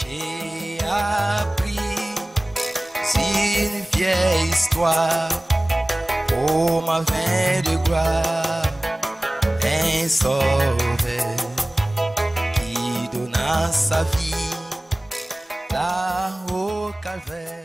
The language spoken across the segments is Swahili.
J'ai appris une vieille histoire, oh ma fin de gloire, un sauveur qui donna sa vie là au calvaire.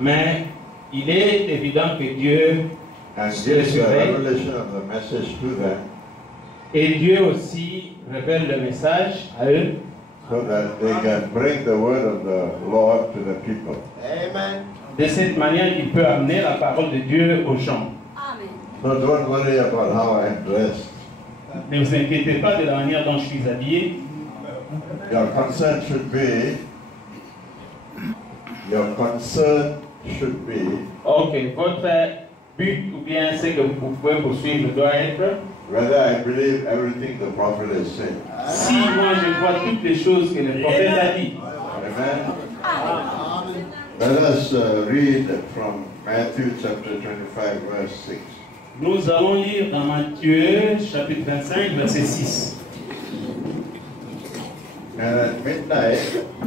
Mais il est évident que Dieu surveille et Dieu aussi révèle le message à eux so that they can bring the word of the Lord to the people. Amen. De cette manière, il peut amener la parole de Dieu aux gens. Amen. So don't worry about how I'm dressed. Ne vous inquiétez pas de la manière dont je suis habillé. Your concern should be ok, votre but ou bien ce que vous pouvez poursuivre doit être whether I believe everything the prophet has said. Si moi je vois toutes les choses que le prophète a dit. Amen. Let us read from Matthew chapter 25 verse 6. Nous allons lire dans Matthieu chapitre 25 verset 6. And at midnight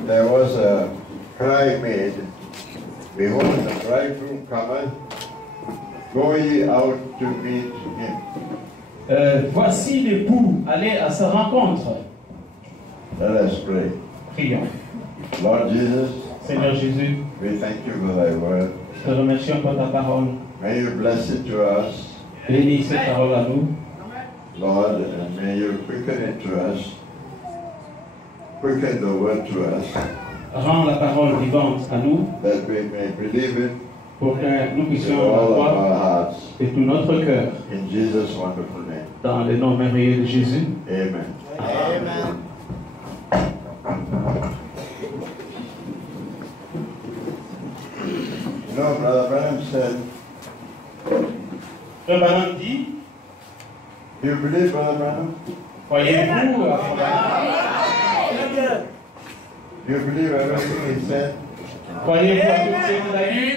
there was a cry made, behold, the bridegroom cometh, go ye out to meet him. Voici l'époux, allez à sa rencontre. Let us pray. Prions. Lord Jesus, Seigneur Jésus, we thank you for thy word. Te remercions pour ta parole. May you bless it to us. Bénis cette parole à nous. Lord, and may you quicken it to us. Quicken the word to us. Rends la parole vivante à nous. That we may believe it. Pour que nous puissions la croire de tout notre cœur. In Jesus' wonderful name. Dans le nom merveilleux de Jésus. Amen. Amen. You know, Brother Branham said. Frère Branham dit. Do you believe, Brother Branham? Croyez-vous? Do you believe everything he said? Croyez-vous à tout ce qu'il a dit?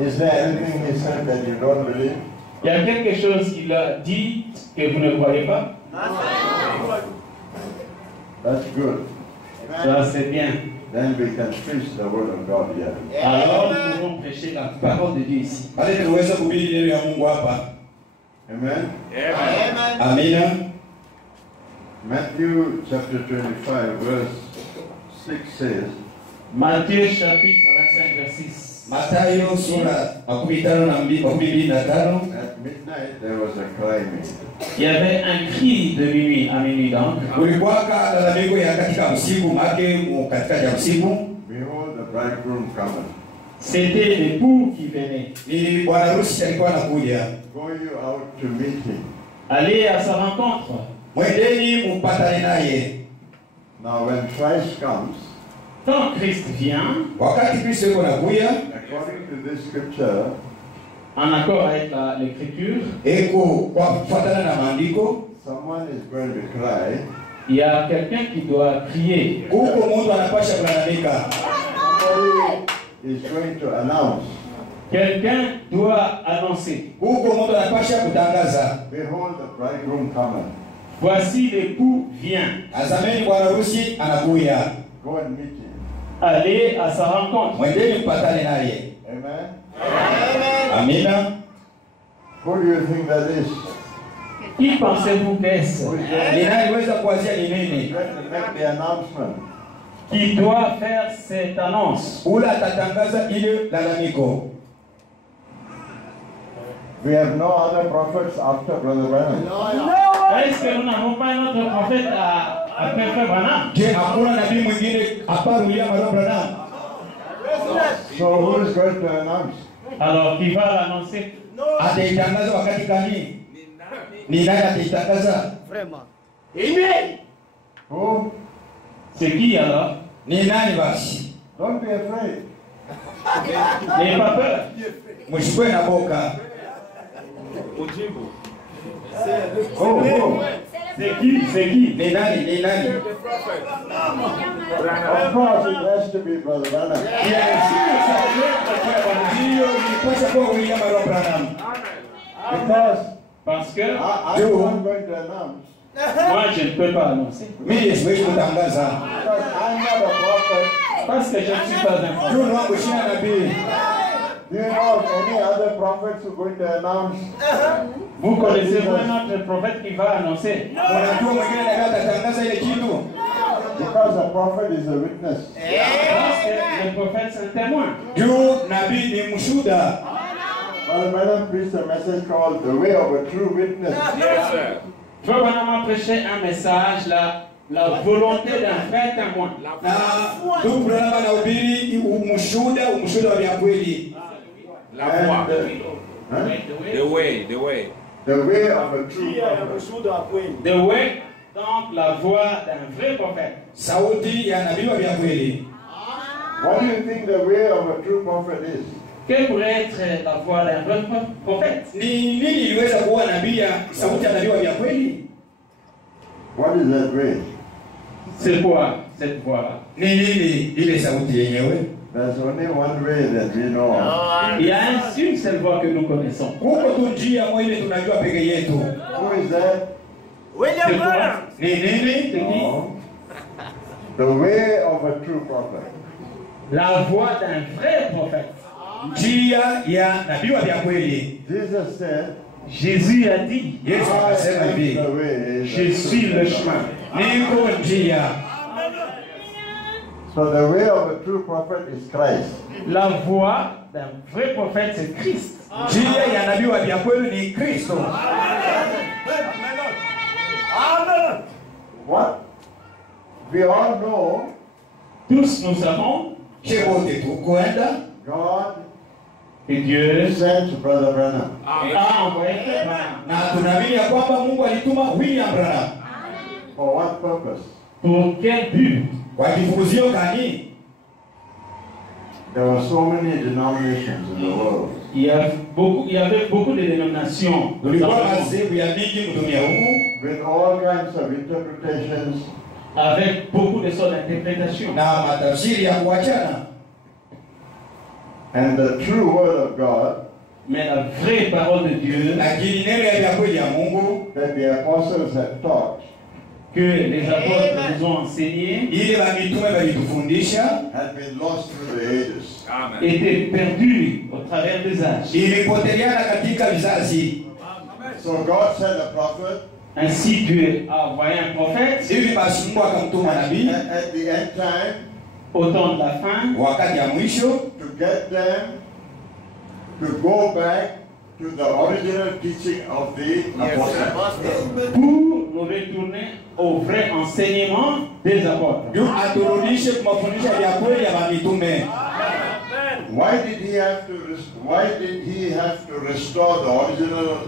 Is there anything he said that you don't believe? Il y a quelque chose qu'il a dit que vous ne croyez pas? That's good. Ça c'est bien. Then we can preach the word of God here. Alors nous pouvons prêcher la parole de Dieu ici. Amen. Amen. Amina. Matthew chapter 25 verse 6 says. Matthieu chapitre 25 verset 6. Mathayo sura 25 At midnight there was a cry made. Il y avait un cri de minuit à minuit donc. Kulikuwaka lalamiko ya katika usiku make katikati ya usiku. Behold, the bridegroom cometh. C'était l'époux qui venait. Ni bwana harusi alikuwa anakuja. Go you out to meet him. Allez à sa rencontre. Mwendeni mpatane naye. Now when Christ comes, Quand Christ vient, Wakati Kristo yuko anakuja, according to this scripture, en accord avec l'écriture, eko kwa kufuatana na maandiko, someone is going to cry. il y a quelqu'un qui doit crier. huko mtu anapasha kulalamika. Somebody is going to announce, Quelqu'un doit annoncer. Huko mtu anapasha kutangaza. behold the bridegroom cometh. Voici l'époux vient. Azameni bwana harusi anakuja. Go and meet him. Allez à sa rencontre. Mwendeni mpatane naye. Amen. Amina. Who do you think that is? Qui pensez-vous qu'est-ce Who is going Ninaweza kuanzia ni nini? to make the announcement? qui doit faire cette annonce? Ula atatangaza ile lalamiko. We have no other prophets after Brother Branham. Est-ce que nous n'avons pas un autre prophète après Frère Branham? Je, hakuna nabii mwingine hapa William Branham. So who is going to announce? Alors, qui va l'annoncer? Ataitangaza wakati gani? Ni nani ataitangaza? Who? C'est qui alors? Ni nani basi? Don't be afraid. N'ayez pas peur. Mshikwe na boka. Oh, who? C'est qui? C'est qui? Ni nani? Ni nani? Of course it has to be Brother Branham. Ndio nipasha kwa William Branham. Because Parce que I'm not going to announce. moi, je ne peux pas annoncer. Mimi siwezi kutangaza. Because I'm not a prophet. Parce que je ne suis pas un prophète. Juu wangu sina nabii. Do you know of any other prophets who are going to announce? Vous connaissez-vous un autre prophète qui va annoncer? Unajua mwingine nabii atatangaza ile kitu? Because a prophet is a witness. Parce que le prophète, c'est un témoin. Juu nabii ni mshuhuda. Brother Branham preached a message called The Way of a True Witness. Frère Branham a prêché un message, la volonté d'un vrai témoin. Na ndugu Branham anahubiri umshuhuda wa vya kweli. And, huh? The way. The way of a true prophet. The way, donc la voix d'un vrai prophète. Sauti ya nabii wa vya kweli. What do you think the way of a true prophet is? Quelle pourrait être la voix d'un vrai prophète? Ni nini iliweza kuwa nabii ya sauti ya nabii wa vya kweli? What is that way? C'est quoi cette voix-là? Ni nini ile sauti yenyewe? There's only one way that we know of. Il y a une seule voix que nous connaissons. Huko tu njia moja tunajua peke yetu. Who is that? C'est quoi? Ni nini? C'est qui? No. The way of a true prophet. La voix d'un vrai prophète. Njia ya nabii wa vya kweli. Jesus said, Jésus a dit, Yesu I akasema am hivi, the way. je suis le chemin. niko njia. So the way of a true prophet is Christ. La voix d'un vrai prophète, c'est Christ. Njia ya nabii wa vya kweli ni Kristo. What? We all know Tous nous savons Je wote tukwenda God que Dieu sent Brother Branham. a envoyé Frère Branham. na tunaamini ya kwamba Mungu alituma William Branham. For what purpose? Pour quel but? Kwa kifukuzio gani? There were so many denominations in the world. Il y avait beaucoup de dénominations. Kulikuwa madhehebu ya mingi kutumia humu With all kinds of interpretations. Avec beaucoup de sortes d'interprétations. na matafsiri ya kuachana. And the true word of God Mais la vraie parole de Dieu Lakini neno ya vya kweli ya Mungu that the apostles had taught que les apôtres nous ont enseigné ile wa mitume walitufundisha had been lost through the ages. était perdue au travers des âges. ilipoteleana katika vizazi. So God sent a prophet. Ainsi Dieu a envoyé un prophète Hivi basi Mungu akamtuma nabii At the end time, au temps de la fin wakati ya mwisho to get them to go back to the original teaching of the apostles. pour nous retourner au vrai enseignement des apôtres. juu aturudishe kwa mafundisho ya kweli ya mitume. why did he have to restore the original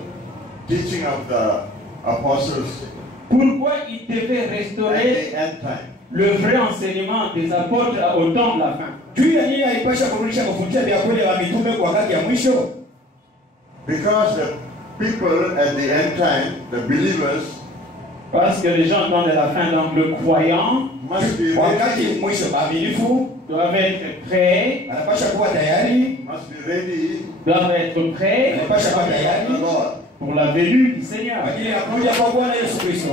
teaching of the apostles Pourquoi il devait at restaurer the end time? le vrai enseignement des apôtres au temps de la fin? Juu ya nini alipasha kurudisha mafundisho ya kweli ya mitume kwa wakati ya mwisho? Because the people at the end time, the believers, Parce que les gens dans la fin, donc le croyant, must be Wakati ready, mwisho waaminifu doivent être prêts, anapasha kuwa tayari, doivent être prêts anapasha kuwa for tayari the Lord. pour la venue du Seigneur. kwa ajili ya kuja kwa Bwana Yesu Kristo.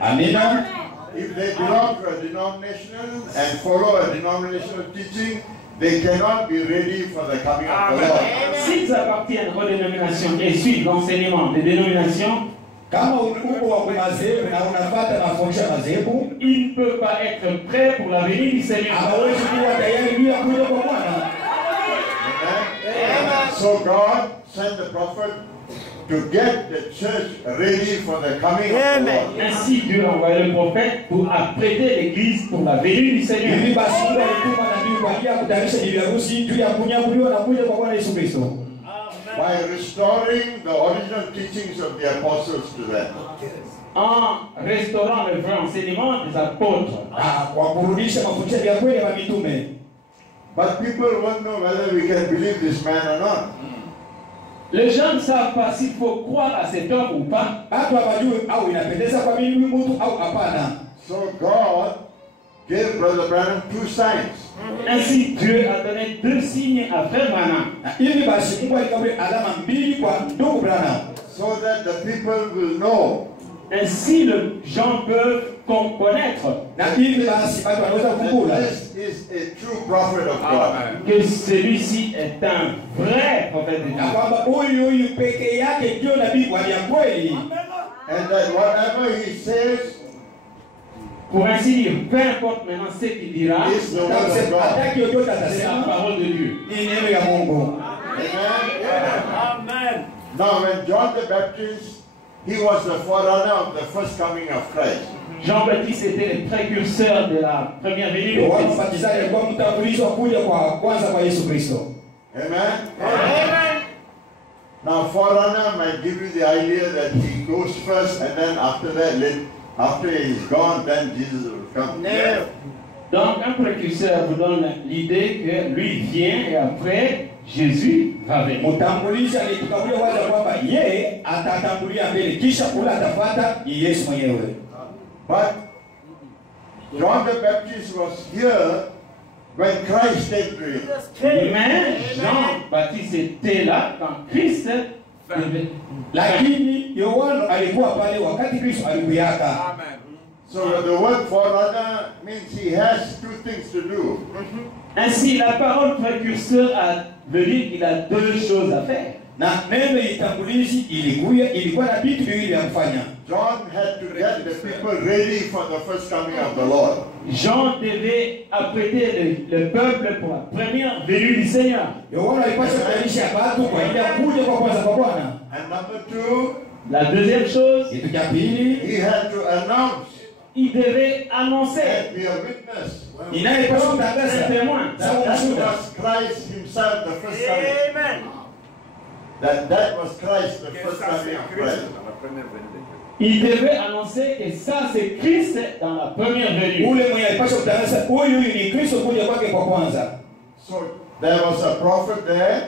Amina. If they belong to a denomination and follow a denominational teaching, they cannot be ready for the coming of the Lord. S'ils appartiennent aux dénominations et suivent l'enseignement des dénominations, Kama uko wa madhehebu na unafuata mafundisho ya madhehebu, ils ne peuvent pas être prêts pour la venue du Seigneur. hawezi kuwa tayari bila kuja kwa Bwana. Amen. So God sent the prophet to get the church ready for the coming of the Lord. Ainsi, Dieu a envoyé le prophète pour apprêter l'Église pour la venue du Seigneur. Hivi basi Mungu alituma nabii kwa ajili ya kutayarisha bibi harusi juu ya kunyakuliwa na kuja kwa Bwana Yesu Kristo. By restoring the original teachings of the apostles to them. En restaurant le vrai enseignement des apôtres. Kwa kurudisha mafundisho ya kweli ya mitume. But people won't know whether we can believe this man or not. Les gens ne savent pas s'il faut croire à cet homme ou pas. Watu hawajui au inapendeza kwa mimi mtu au hapana. So God gave Brother Branham 2 signs. Ainsi, Dieu a donné 2 signes à Frère Branham. Hivi basi Mungu alikawia alama mbili kwa ndugu Branham. So that the people will know Ainsi, les gens peuvent connaître Na hivi basi watu wanaweza kukula that this is a true prophet of God. que celui-ci est un vrai prophète de na Dieu. kwamba huyu peke yake ndio nabii wa kweli. And that whatever he says Pour ainsi dire, peu importe maintenant ce qu'il dira, is the word of God. Hataki yoyote c'est la atasema parole de Dieu. ni neno ya Mungu. Amen. Now when John the Baptist, he was the forerunner of the first coming of Christ. Jean-Baptiste était le précurseur de la première venue de Yohana Christ. Mbatizaji alikuwa mtambulisho wa kuja kwa kwanza kwa Yesu Kristo. Amen. Now forerunner might give you the idea that he goes first and then after that, after he's gone, then Jesus will come. Donc un précurseur vous donne l'idée que lui vient et après Jésus va venir. Mtambulisho alitukabulia waza kwamba yeye atatambulia mbele kisha kula atafuata ni Yesu mwenyewe. But John the Baptist was here when Christ came to him. Mais Jean-Baptiste était là quand Christ devait. Lakini Yohana alikuwa pale wakati Kristo alikuyaka. So the word forerunner means he has 2 things to do. Ainsi, la parole précurseur a veut qu'il a 2 choses à faire. Na neno itambulishi ilikuwa na vitu viwili vya kufanya. John had to get the people ready for the first coming of the Lord. Jean devait apprêter le peuple pour la première venue du Seigneur. Yohana alipaswa kutayarisha watu kwa ajili ya kuja kwa kwanza kwa Bwana. And number 2, La deuxième chose, Kitu cha pili, he had to announce il devait annoncer, and be a witness. inayepaswa un kutangaza témoin. That was Christ himself, the first coming. That was Christ, the first coming of Christ. Il devait annoncer que ça c'est Christ dans la première venue. ule mwenye alipaswa kutangaza huyu ni Kristo kuja kwake kwa kwanza. So there was a prophet there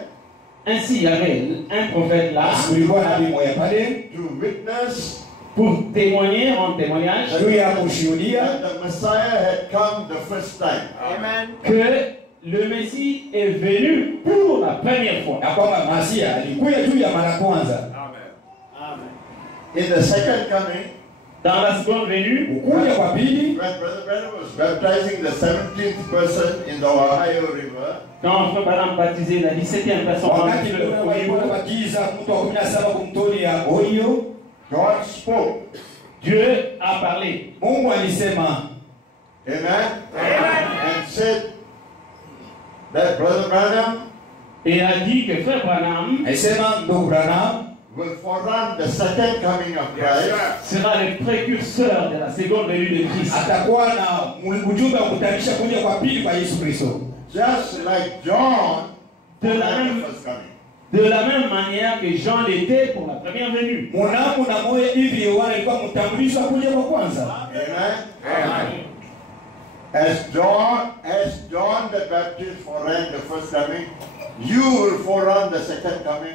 Ainsi, il y avait un prophète là Kulikuwa nabii mmoja pale to witness pour témoigner en témoignage juu ya kushuhudia that the Messiah had come the first time. que le Messie est venu pour la première fois. na kwamba Masia alikuja juu ya mara kwanza. In the second coming, Dans la seconde venue, Ukuja kwa pili, when Brother Branham was baptizing the 17th person in the Ohio River, quand Frère Branham baptisait la 17e personne dans wakati le fleuve walikuwa Ohio, batiza mtu wa 17 kumtoni ya Ohio, God spoke. Dieu a parlé. Mungu alisema Amen? And said that Brother Branham Et a dit que Frère Branham alisema ndugu Branham will forerun the second coming of Christ. Sera le précurseur de la seconde venue de Christ. Atakuwa na ujumbe wa kutanisha kuja kwa pili kwa Yesu Kristo. Just like John De la forerun même- the first coming. De la même manière que Jean l'était pour la première venue. Munamu na moyo hivi Yohana alikuwa mtambulisho wa kuja kwa kwanza. Amen. As John the Baptist forerun the first coming, you will forerun the second coming.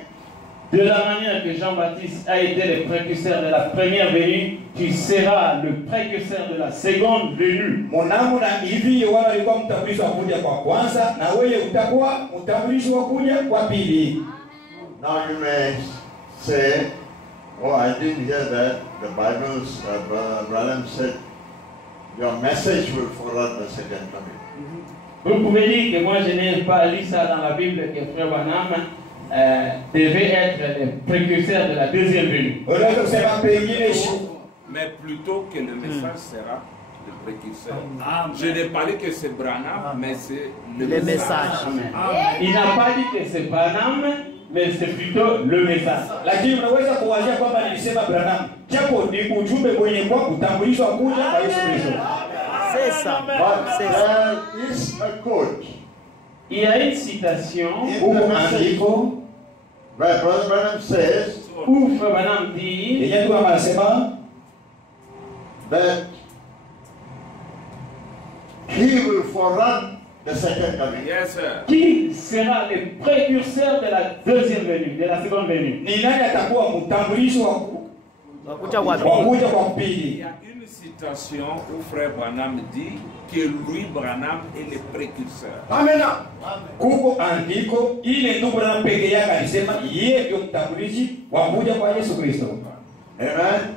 De la manière que Jean-Baptiste a été le précurseur de la première venue, tu seras le précurseur de la seconde venue. Munamu na hivi Yohana alikuwa mtambulisho wa kuja kwa kwanza, na wewe utakuwa mtambulisho wa kuja kwa pili. Now you may say, oh, I didn't hear that. The Bible's, Branham said, your message will forerun the second coming. Vous pouvez dire que moi je n'ai pas lu ça dans la Bible que Frère Branham devait être le précurseur de la deuxième venue. Unaweza kusema pengine Mais plutôt que le message sera le précurseur. Je n'ai pas dit que c'est Branham, mais c'est le message. Amen. Il n'a pas dit que c'est Branham, mais c'est plutôt le message. lakini unaweza kuwazia kwamba nilisema Branham, japo ni ujumbe kwenye kwa kutambulishwa kuja kwa Yesu Kristo. C'est ça. But C'est ça. there is a quote Il y a une citation Huko andiko where Brother Branham says où Frère Branham dit yenye tu anasema that he will forerun the second coming. Yes, sir. qui sera le précurseur de la deuxième venue, de la seconde venue. ni nani atakuwa mtambulisho wa Wakuja kwa wa pili. kuja kwa Il pili. y a une citation où Frère Branham dit que lui, Branham, est le précurseur. Amena. Kuko andiko ile ndugu Branham peke yake alisema yeye ndio mtambulishi wa kuja kwa Yesu Kristo. Amen.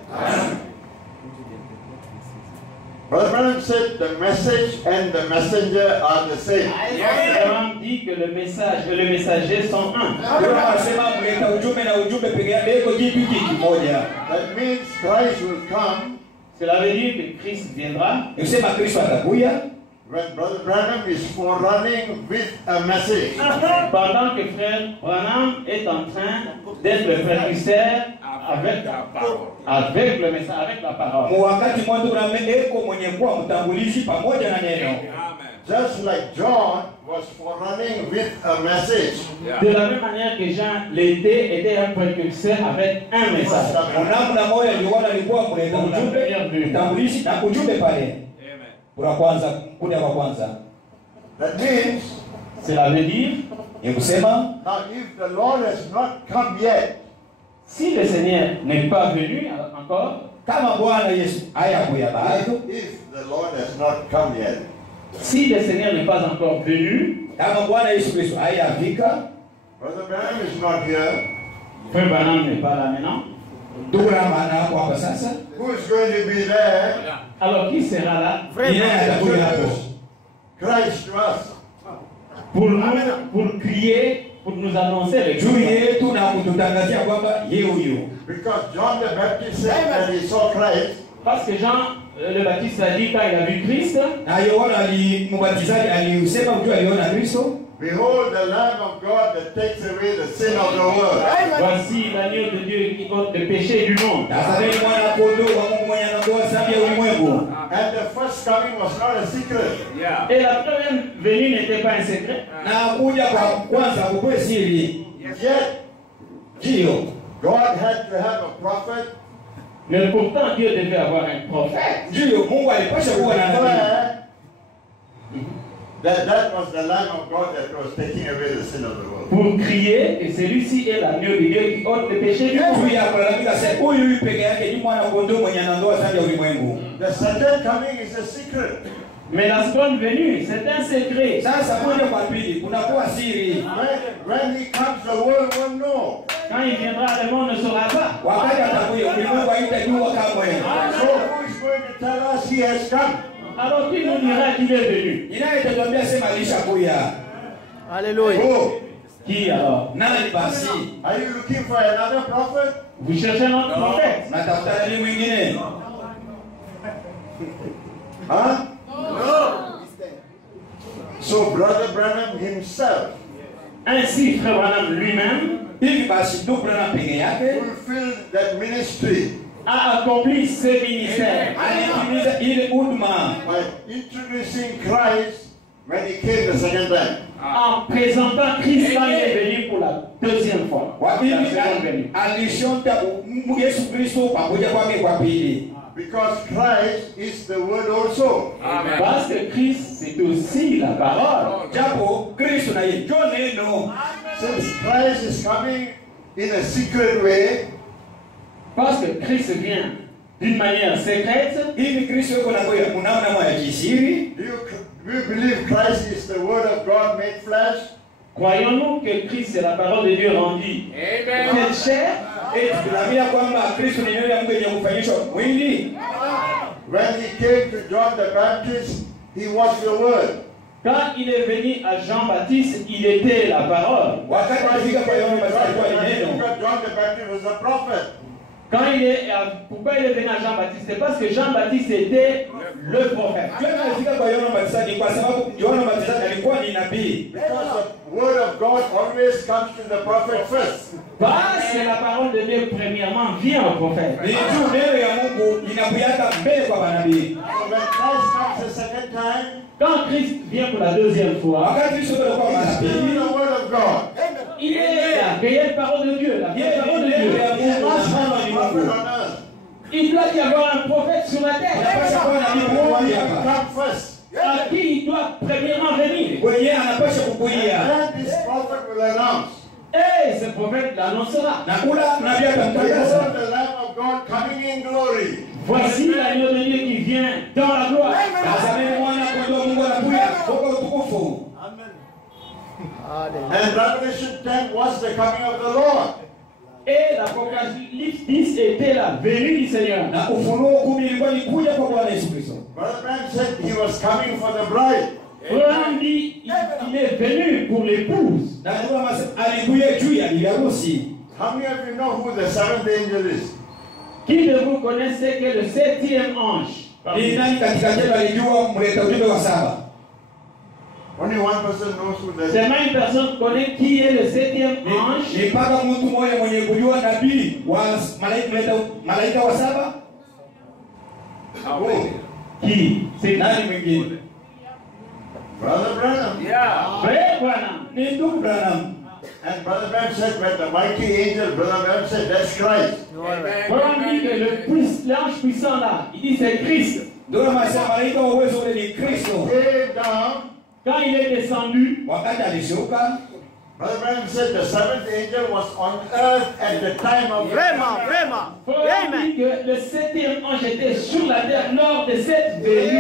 Brother Branham said the message and the messenger are the same. Frère Branham dit que le message et le messager sont un. Ndio anasema kuleta ujumbe na ujumbe peke yake iko kitu kimoja. That means Christ will come Cela veut dire que Christ viendra Nisema Kristo atakuja when Brother Branham is forerunning with a message. pendant que Frère Branham est en train d'être le précurseur avec la parole. avec le message, avec la parole. mu wakati mwanzo Branham eko mwenye kuwa mtambulishi pamoja na neno. Amen. Just like John was forerunning with a message. De la même manière que Jean l'était, était un précurseur avec un message. Namna moja Yohana alikuwa mleta ujumbe mtambulishi na ujumbe pale. Amen. Kwa kwanza kuja kwa kwanza. That means, Cela veut dire, Ni kusema now if the Lord has not come yet, si le Seigneur n'est pas venu encore, kama Bwana Yesu hayakuja bado, if the Lord has not come yet, si le Seigneur n'est pas encore venu, kama Bwana Yesu Kristo hayafika, Brother Branham is not here, Frère Branham n'est pas là maintenant, ndugu maana hapo hapa sasa, who is going to be there alors qui sera là ni nani to atakuja hapo? introduce Christ to us? pour nous, pour crier, pour nous annoncer le Juu jour? yetu na kututangazia kwamba yeye huyo. Because John the Baptist said that he saw Christ, Parce que Jean le Baptiste a dit quand il a vu Christ, Na Yohana mbatizaji alisema ujue aliona Kristo, behold the Lamb of God that takes away the sin of the world. voici l'agneau de Dieu qui ôte le péché du monde. tazameni mwana kondoo wa Mungu mwenye anaondoa dhambi ya ulimwengu. And the first coming was not a secret. Yeah. Et la première venue n'était pas un secret. Na kuja kwa kwanza kukwe siri. Yet Ndio. God had to have a prophet Mais pourtant, Dieu devait avoir un prophète. Ndio Mungu alipasha kuwa na nabii. that was the Lamb of God that was taking away the sin of the world. Pour crier que celui-ci est l'agneau de Dieu qui ôte le péché du monde. Juu ya kulalamika sasa huyu peke yake ni mwana kondoo mwenye anaondoa dhambi ya ulimwengu. The second coming is a secret. Mais la seconde venue, c'est un secret. Sasa kuja kwa pili kunakuwa siri. When he comes, the world won't know. Quand il viendra, le monde ne saura pas. Wakati atakuja ulimwengu haitajua kamwe. So who is going to tell us he has come? Alors qui nous dira qu'il est venu? Inayetuambia sema alishakuja. Alléluia. Who? Qui alors? Nani basi? Are you looking for another prophet? Vous cherchez notre prophète? Natafuta nani mwingine? Huh? No. So Brother Branham himself Ainsi, Frère Branham lui-même hivi basi ndugu Branham peke yake fulfilled that ministry a accompli ce ministère alitimiza ile huduma by introducing Christ when he came the second time. en présentant Christ quand il est venu pour la deuxième fois. kwa La hivi seconde venue. alishonta Yesu Kristo pamoja kwake kwa pili. Because Christ is the word also. Amen. Parce que Christ, c'est aussi la parole. Japo Kristo na yeye ndio neno. Since Christ is coming in a secret way, Parce que Christ vient d'une manière secrète. Hivi Kristo yuko na ngoja mnaona mwa ya kisiri. do you believe Christ is the word of God made flesh? Croyons-nous que Christ est la parole de Dieu rendue faite chair? Tunaambia kwamba Kristo ni neno la Mungu yenye kufanyishwa mwili. When he came to John the Baptist, he was the word. Quand il est venu à Jean-Baptiste, il était la parole. Wakati alifika kwa Yohana Mbatizaji alikuwa ni neno. John the Baptist was a prophet. Pourquoi il est venu à Jean-Baptiste? C'est parce que Jean-Baptiste était le prophète. Yohana alifika kwa Yohana Mbatizaji kwa sababu Yohana Mbatizaji alikuwa ni nabii. Because the word of God always comes to the prophet first. Parce que la parole de Dieu, premièrement, vient au prophète. Ni tu neno ya Mungu inakuyaka mbele kwa manabii. So when Christ comes the second time, Quand Christ vient pour la deuxième fois, Wakati Kristo alikuwa he's manabii. speaking the word of God. il est la réelle parole de Dieu, la vraie parole de Dieu. There must be a prophet on earth. Il doit y avoir un prophète sur la terre Anapaswa kuwa nabii The word mmoja will hapa. come first. à qui il doit premièrement venir. Mwenye anapaswa kukuia. And this prophet will announce, Et ce prophète l'annoncera. Na kula nabii atamtangaza. behold the Lamb of God coming in glory. Voici l'agneau de Dieu qui vient dans la gloire. Tazameni mwana kondoo wa Mungu anakuja kwa utukufu. And Revelation 10 was the coming of the Lord. Et l'Apocalypse 10 était la venue du Seigneur. Na Ufunuo 10 ilikuwa ni kuja kwa Bwana Yesu Kristo. Brother Branham said he was coming for the bride. Abraham dit il est venu pour l'épouse. Na ndio alikuja juu ya bibi harusi. How many of you know who the seventh angel is? Qui de vous connaissez que le septième ange? Ni nani katika jela alijua mleta ujumbe wa saba? Only one person knows who the Seulement une personne connaît qui est le septième ange. Ni mpaka mtu mmoja mwenye kujua nabii wa malaika wa saba? Qui? C'est Nani mwingine? Brother Branham. Frère Branham. Ni ndugu Branham. And Brother Branham said, when the mighty angel, Brother Branham said, that's Christ. Branham dit que l'ange puissant là, il dit c'est Christ. Ndio anasema malaika wa uwezo ule ni Kristo. Came down. Quand il est descendu, Wakati alishuka, Brother Branham said the seventh angel was on earth at the time of Vraiment, vraiment. Branham Amen. dit que le septième ange était sur la terre lors de cette venue.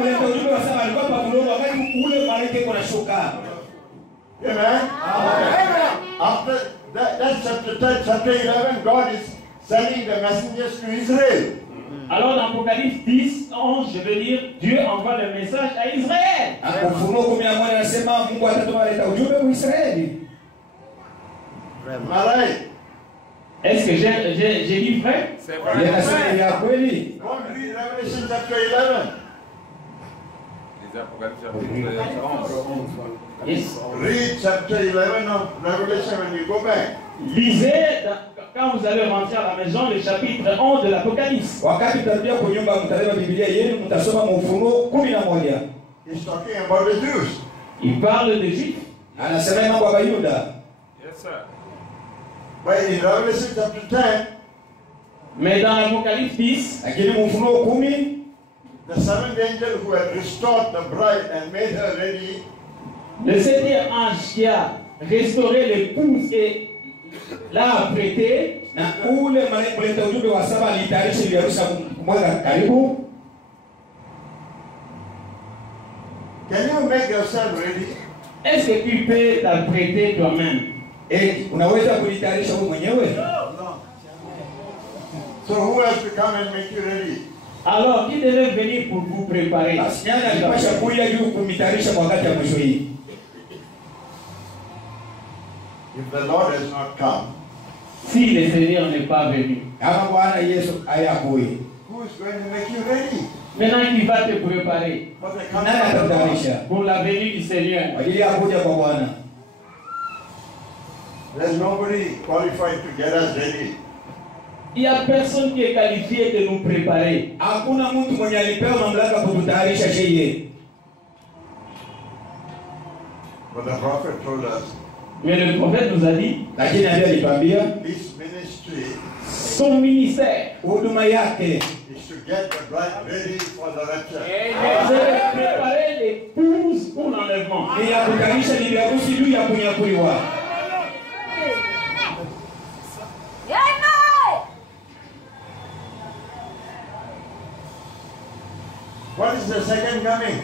mleta ujumbe wa saba alikuwa pa mlongo wakati ule malaika yuko anashuka. Amen. After that chapter 10, chapter 11, God is sending the messengers to Israel. Alors dans Apocalypse 10, 11, je veux dire, Dieu envoie le message à Israël. Ufunuo 11 anasema Mungu atatuma leta ujumbe kwa Israeli. Am I right? Est-ce que j'ai dit vrai? C'est Yeye vrai. anasema ya kweli. Go and read Revelation chapter 11. Les Apocalypses chapitre 11. Yes. Read chapter 11 of Revelation when you go back. Lisez, quand vous allez rentrer à la maison, le chapitre 11 de l'Apocalypse. Wakati mtarudia kwa nyumba mtabeba Biblia yenu mtasoma Ufunuo 11. He's talking about the Jews. Il parle des Juifs. Anasema mambo ya Yuda. Yes, sir. But in Revelation chapter 10, Mais dans l'Apocalypse 10, Lakini Ufunuo 10 the seventh angel who had restored the bride and made her ready, le septième ange qui a restauré l'épouse et l'a apprêtée, na ule malaika mleta ujumbe wa saba alitayarisha bibi harusi kumweka karibu. can you make yourself ready? est-ce que tu peux t'apprêter toi-même? Unaweza kujitayarisha wewe mwenyewe? So who has to come and make you ready? Alors, qui devait venir pour vous préparer? Basi nani alipasha kuja juu kumitayarisha kwa wakati wa mwisho hii? If the Lord has not come, Si le Seigneur n'est pas venu. Kama Bwana Yesu hayakui. who is going to make you ready Maintenant, qui va te préparer for the Nani coming of the Lord? atakutayarisha pour la venue du Seigneur? kwa ajili ya kuja kwa Bwana? There's nobody qualified to get us ready. Il n'y a personne qui est qualifié de nous préparer. Hakuna mtu mwenye alipewa mamlaka kututayarisha yeye. But the prophet told us, Mais le prophète nous a dit, Lakini alituambia his ministry son ministère, huduma yake is to get the bride ready for the rapture. c'est de préparer l'épouse pour l'enlèvement. ni ya kutayarisha bibi harusi juu ya kunyakuliwa. What is the second coming?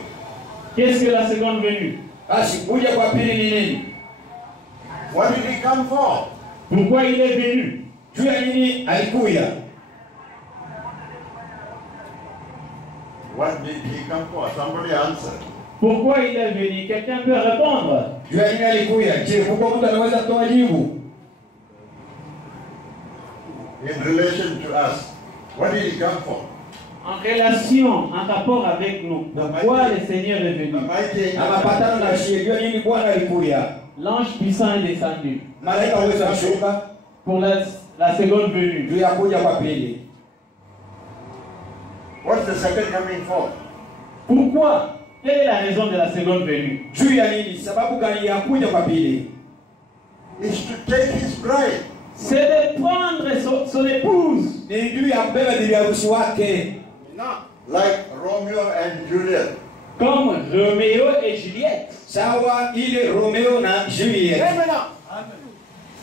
Qu'est-ce que la seconde venue? Basi kuja kwa pili ni nini? What did he come for? Pourquoi il est venu? Juu ya nini alikuja? What did he come for? Somebody answer. Pourquoi il est venu? Quelqu'un peut répondre? Juu ya nini alikuja? Je, huko mtu anaweza kutoa jibu? In relation to us, what did he come for? En relation, en rapport avec nous, pourquoi le Seigneur est venu? The mighty Na mapatano na shie, juu ya nini Bwana alikuja? L'ange puissant est descendu Malaika wetu alishuka pour la seconde venue. juu ya kuja kwa pili. What's the second coming for? Pourquoi? Quelle est la raison de la seconde venue? Juu ya nini? Sababu gani ya kuja kwa pili? Is to take his bride. C'est de prendre son épouse. Ni juu ya kubeba bibi harusi wake. Not like Romeo and Juliet. Comme Roméo et Juliette. Sawa ile Romeo na Juliet.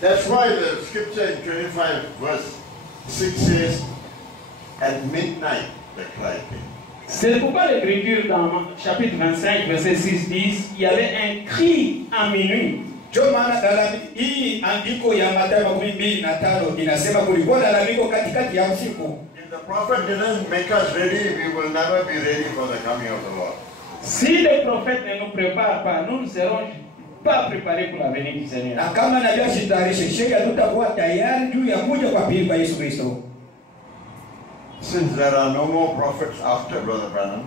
That's why the scripture in 25 verse 6 says, at midnight the cry came. C'est pourquoi l'Écriture dans chapitre 25, verset 6 dit, il y avait un cri à minuit. Ndio maana hii andiko ya Mathayo 22:5 inasema kulikuwa na lalamiko katikati ya usiku. If the prophet didn't make us ready, we will never be ready for the coming of the Lord. Si le prophète ne nous prépare pas, nous ne serons pas préparés pour la venue du Seigneur. Na kama nabii asitayarishe sheria, tutakuwa tayari juu ya kuja kwa pili kwa Yesu Kristo. Since there are no more prophets after Brother Branham,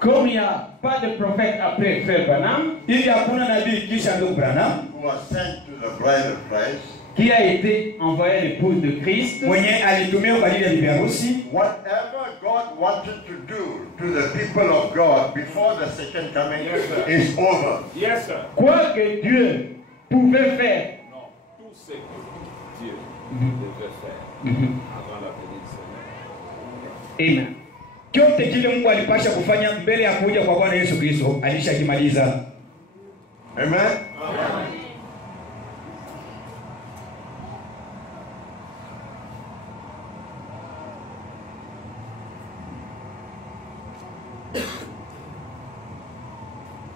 Comme il n'y a pas de prophète après Frère Branham, Ili hakuna nabii kisha ndugu Branham who was sent to the bride of Christ, qui a été envoyé à l'épouse de Christ, mwenye alitumiwa kwa ajili ya bibi harusi, whatever God wanted to do to the people of God before the second coming is over. Yes, sir. quoi que Dieu pouvait faire, Non, tout ce que Dieu devait faire avant la venue du Seigneur. Amen. kyote kile Mungu alipasha kufanya mbele ya kuja kwa Bwana Yesu Kristo alishakimaliza. Amen?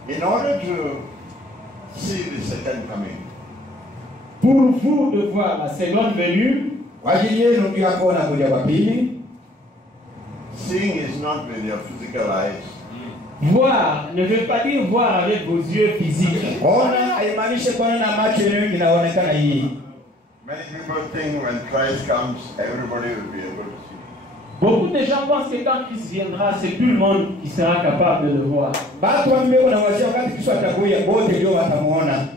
In order to see the second coming, Pour vous de voir la seconde venue, Kwa ajili yenu ndio kuona kuja kwa pili. seeing is not with your physical eyes. voir ne veut pas dire voir avec vos yeux physiques. Ona haimaanishi kuona na macho yenu inaonekana hii. Many people think when Christ comes, everybody will be able to see. Beaucoup de gens pensent que quand Christ viendra, c'est tout le monde qui sera capable de le voir. Watu wameo na wazee wakati Kristo atakuja wote ndio watamuona.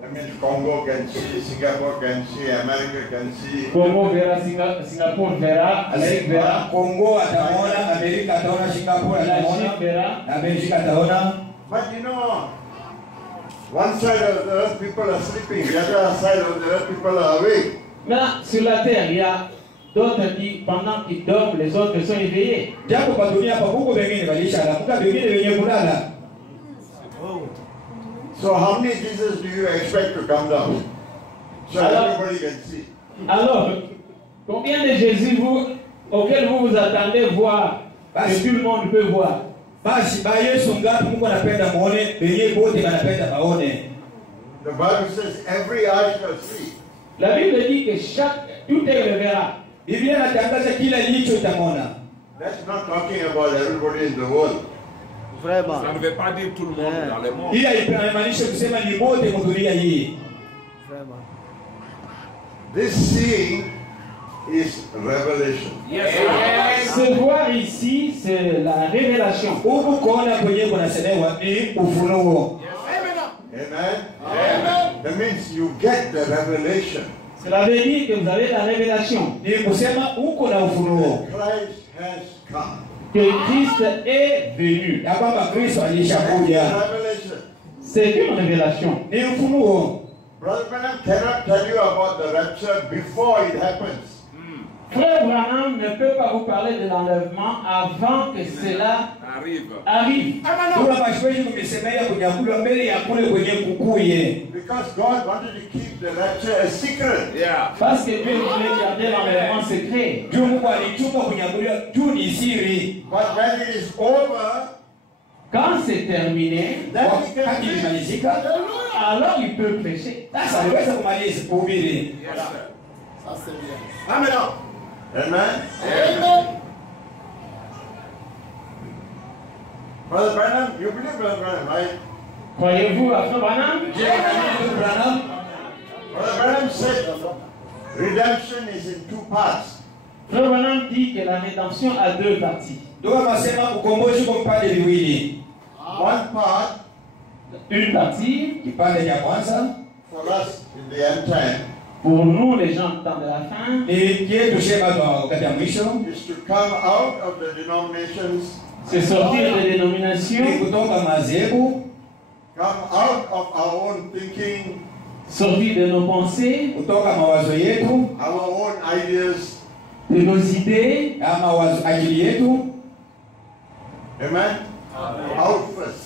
I mean, Congo can see, Singapore can see, America can see. Congo verra, Singapour verra, Amérique verra, Kongo ataona, Amerika ataona, Singapore la ataona, Chine verra. na Belgique ataona. But you know, one side of the earth people are sleeping, the other side of the earth people are awake. Maintenant, sur la terre, il y a d'autres qui, pendant qu'ils dorment, les autres sont éveillés. Japo kwa dunia hapa huko wengine walishaamka, wengine wenye kulala. So how many Jesus do you expect to come down? So everybody can see. Alors, combien de Jésus auquel vous vous attendez voir, que tout le monde peut voir? Basi ba Yesu ngapi Mungu anapenda muone, wenyewe wote wanapenda baone. The Bible says every eye shall see. La Bible dit que tout œil le verra. Biblia inatangaza kila jicho itamwona. That's not talking about everybody in the world. Vraiment. Ça ne veut pas dire tout le monde dans le monde. Hii haimaanisha kusema ni wote mhudhuria hii. Vraiment. This seeing is revelation. Yes, Se voir ici, c'est la révélation. Huku kuona kwenye kunasemewa ni ufunuo. Amen? Amen. The means you get the revelation. Cela veut dire que vous avez la révélation. Ni kusema uko na ufunuo. Christ has come. Que Christ est venu. Ya kwamba Kristo alishakuja. Revelation. C'est une révélation. Ni ufunuo. Brother Branham cannot tell you about the rapture before it happens. Frère Branham ne peut pas vous parler de l'enlèvement avant que cela arrive. Because God wanted to keep the rapture a secret. Yeah. Parce que Dieu voulait garder l'enlèvement secret. But when it is over, Quand c'est terminé, then he can preach. alors il peut prêcher. Yes, sir. Amen. Amen. Brother Branham, you believe Brother Branham, right? Croyez-vous à Frère Branham? Brother Branham said redemption is in two parts. Frère Branham dit que la rédemption a deux parties. One part Une partie for us in the end time pour nous, les gens du temps de la fin, is to come out of the denominations, c'est sortir des dénominations, come out of our own thinking, sortir de nos pensées, our own ideas. de nos idées. Amen. Out first.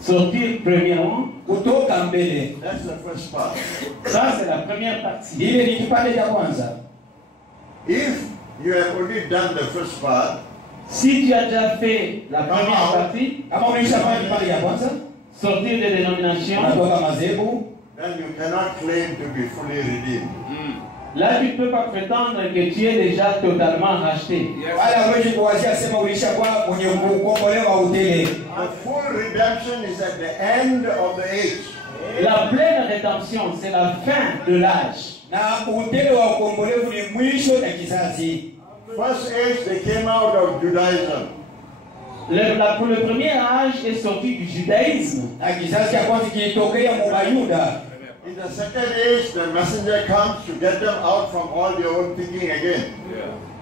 Sortir premièrement. That's the first part. Ça, c'est la première partie. If you have only done the first part, Si tu as déjà fait la première partie, sortir des dénominations, then you cannot claim to be fully redeemed. là, tu ne peux pas prétendre que tu es déjà totalement racheté. The full redemption is at the end of the age. La pleine rédemption, c'est la fin de l'âge. First age, they came out of Judaism. Le premier âge est sorti du judaïsme. In the second age, the messenger comes to get them out from all their own thinking again.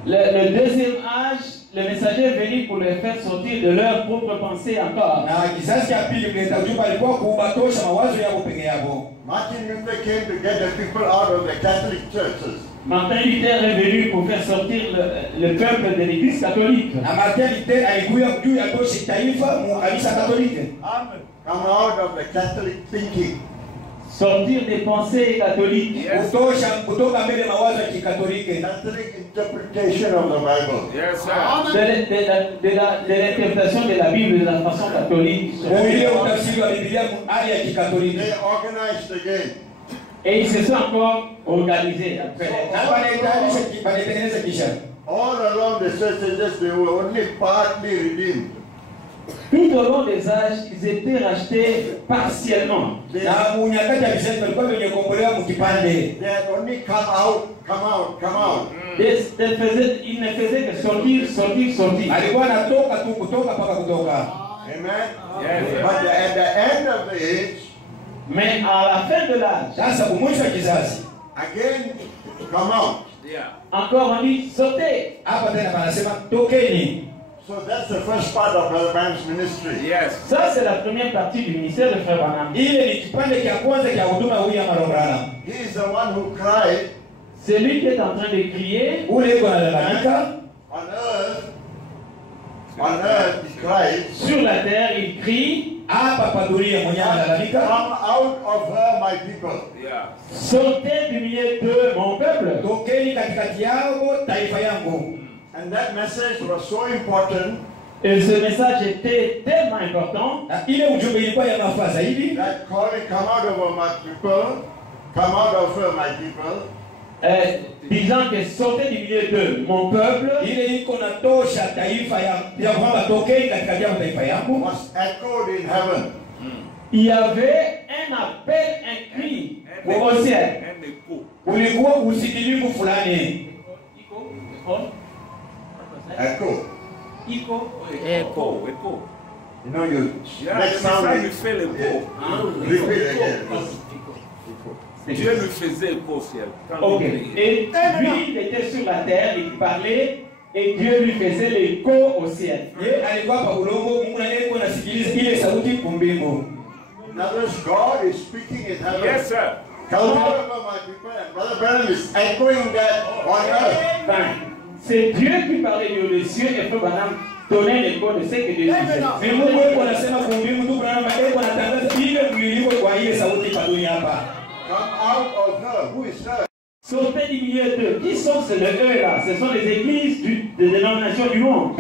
Le deuxième âge, le messager est venu pour les faire sortir de leur propre pensée encore. Martin Luther came to get the people out of the Catholic churches. Martin Luther est venu pour faire sortir le peuple de l'Église catholique. Come out of the Catholic thinking. Sortir des pensées catholiques. Catholic interpretation of the Bible. Yes, sir. De l'interprétation de la Bible de la façon catholique. They organized again. Et ils se sont encore organisés après. All along the church ages, they were only partly redeemed. Tout au long des âges, ils étaient rachetés partiellement. They had only come out. Ils ne faisaient que sortir. Amen. Yes, sir. But at the end of the age, Mais à la fin de l'âge, again, come out. Yeah. encore on dit sortez. So that's the first part of Brother Branham's ministry. Yes. Ça, c'est la première partie du ministère de Frère Branham. He is the one who cried C'est lui qui est en train de crier. on earth, he cried, Sur la terre, il crie. come out of her, my people. Yeah. Sortez du milieu de mon peuple. And that message was so important Et ce message était tellement important that calling, come out of her, my people, come out of her, my people, disant que sortez du milieu de mon peuple was echoed in heaven. il y avait un appel, un cri au ciel. Un écho. Echo. Écho. You know, you Yeah, make le sound message like fait l'écho. repeat again. Dieu lui faisait écho au ciel. Quand Ok. il priait. Et lui, il était sur la terre, il parlait, et Dieu lui faisait l'écho au ciel. In other words, God is speaking in heaven. Yes, sir. Come over my people, and Brother Branham is echoing that on earth. Enfin, c'est Dieu qui parlait dans les cieux et Frère Branham donnait l'écho de ce que Dieu disait. Come out of her. Who is her? Sortez du milieu d'eux. Qui sont ces eux-là? Ce sont les églises de dénomination du monde.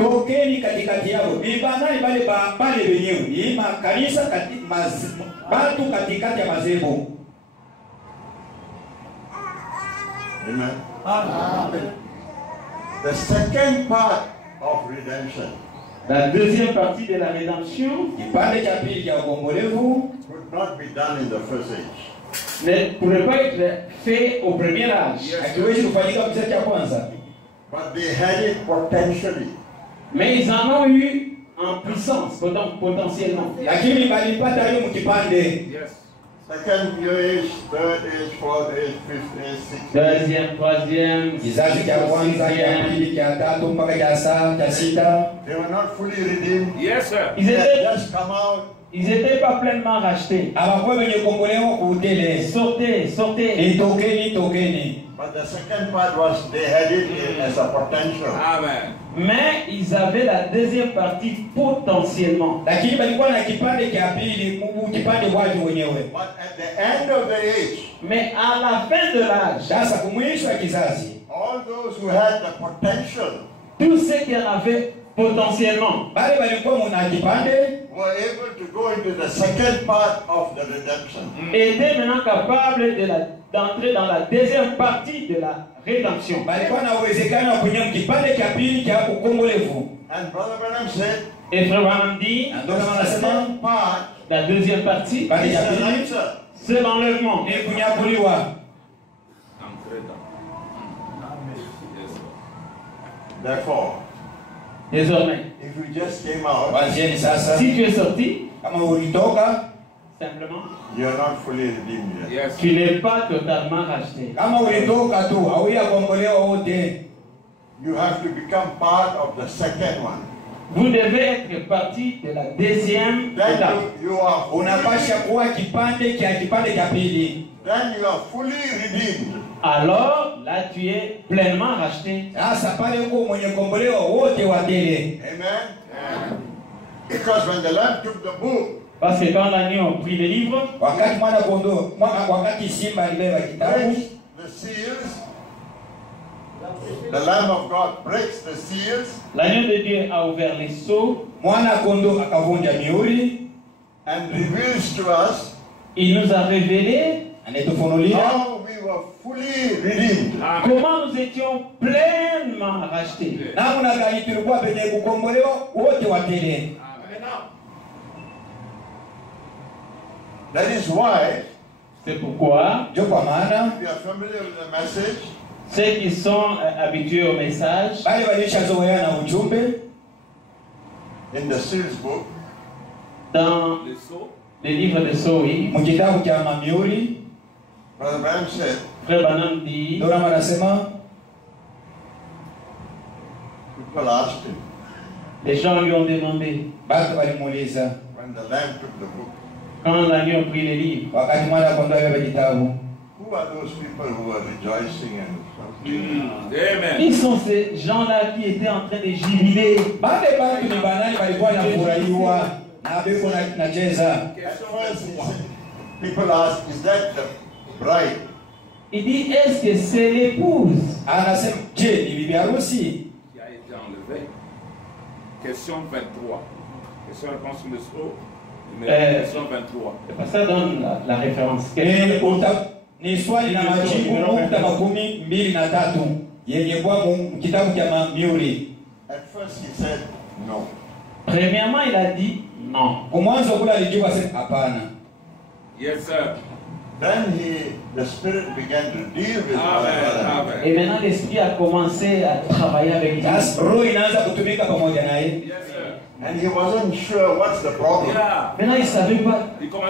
Amen. Amen. The second part of redemption La deuxième partie de la rédemption could not be done in the first age. ne pourrait pas être fait au premier âge. But they had it potentially. Mais ils en ont eu en puissance, potentiellement. Yes. Second age, third age, fourth age, fifth age, sixth age. Deuxième, troisième, They were not fully redeemed. Yes, sir. Ils They had étaient, just come out. ils étaient pas pleinement rachetés. Sortez, sortez. But the second part was they had it as a potential. Amen. Mais ils avaient la deuxième partie potentiellement. But at the end of the age, Mais à la fin de l'âge, all those who had the potential tous ceux qui en avaient potentiellement were able to go into the second part of the redemption. étaient maintenant capables d'entrer dans la deuxième partie de la rédemption. And Brother Branham said, Et Frère Branham dit, the second part la deuxième partie, is the rapture. c'est l'enlèvement. Entrez dans. Yes, sir. Therefore, Désormais, if you just came out, si tu es sorti, simplement, you are not fully redeemed yet. Yes. tu n'es pas totalement racheté. You have to become part of the second one. Vous devez être partie de la deuxième Then étape. you are fully redeemed. Alors, là, tu es pleinement racheté. Amen. Because when the Lamb took the book, Parce que quand l'agneau a pris le livre, breaks the seals, the Lamb of God breaks the seals l'agneau de Dieu a ouvert les sceaux. and reveals to us Il nous a révélé how we were fully redeemed. comment nous étions pleinement rachetés. That is why, C'est pourquoi if you are familiar with the message, ceux qui sont habitués au message, in the seals book, dans Les sceaux. le livre de sceaux, oui, Brother Branham said, Frère Branham dit, people asked him, les gens lui ont demandé, when the Lamb took the book, quand l'agneau a pris le livre, who are those people who are rejoicing and shouting? Amen. qui sont ces gens-là qui étaient en train de jubiler? At first, people ask, is that the bride? Il dit, est-ce que c'est l'épouse? Qui a été enlevé. Question 23. Question-réponse sur le sceau. Question 23. Ça donne la référence. At first he said, no. Premièrement, il a dit non. Yes, sir. Then the Spirit began to deal with Amen. Brother Branham. Amen. Et maintenant, l'Esprit a commencé à travailler avec lui. Yes, sir. And he wasn't sure what's the problem. Yeah. Maintenant, il ne savait pas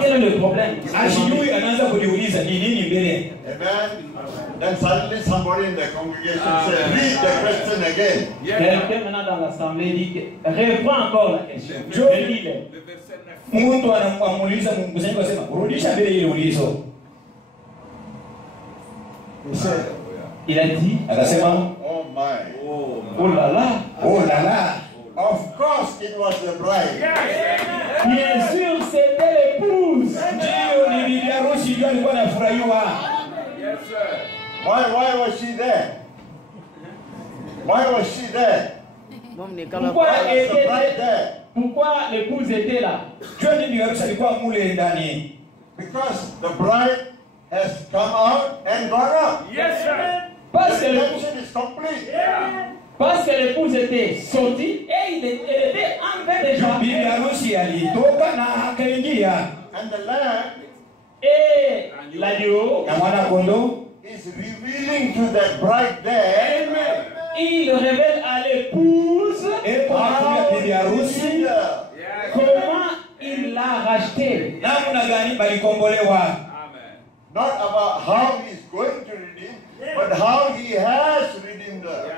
quel est le problème. Ashijui anaanza kujiuliza ni nini mbele. Amen. Then suddenly somebody in the congregation said, read the question again. Quelqu'un maintenant dans l'assemblée dit, reprends encore la question. Je lis Le verset 9. Mtu anamuuliza mkusanyiko asema, rudisha mbele ile ulizo. He said, Il a dit, Akasema, oh my. oh là là, oh la la. Of course it was the bride. bien sûr c'était l'épouse. Ndio ni bibi harusi ndio alikuwa anafurahiwa. Yes, sir. Why was she there? Why was she there? Pourquoi, Why was the bride there? pourquoi l'épouse était là? Jua nini bibi harusi alikuwa mule ndani? Because the bride has come out and gone up. Yes, sir. Parce The que redemption is complete. parce que l'épouse était sortie et elle était en train de Bibi chanter. harusi alitoka na akaingia. And the Lamb Et l'agneau, Na mwana kondoo is revealing to that bride there il révèle à l'épouse epo anakuja bibi harusi comment il l'a racheté. namna gani balikombolewa. Amen. not about how he is going to redeem, but how he has redeemed her.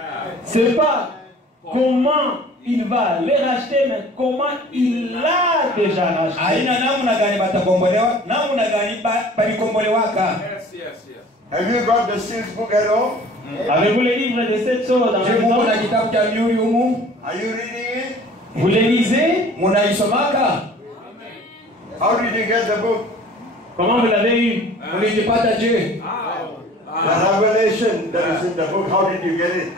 C'est pas comment il va les racheter, mais comment il l'a déjà racheté. Haina namna gani batakombolewa, namna gani balikombolewaka. Yes, yes, yes. Have you got the seals book at home? Avez-vous les livres de cette sorte dans Je la muko na maison? kitabu cha mihuri humu, Are you reading it? Vous les lisez? munaisomaka. How did you get the book? Comment vous l'avez eu? Ulijipata je? The revelation that is in the book, how did you get it?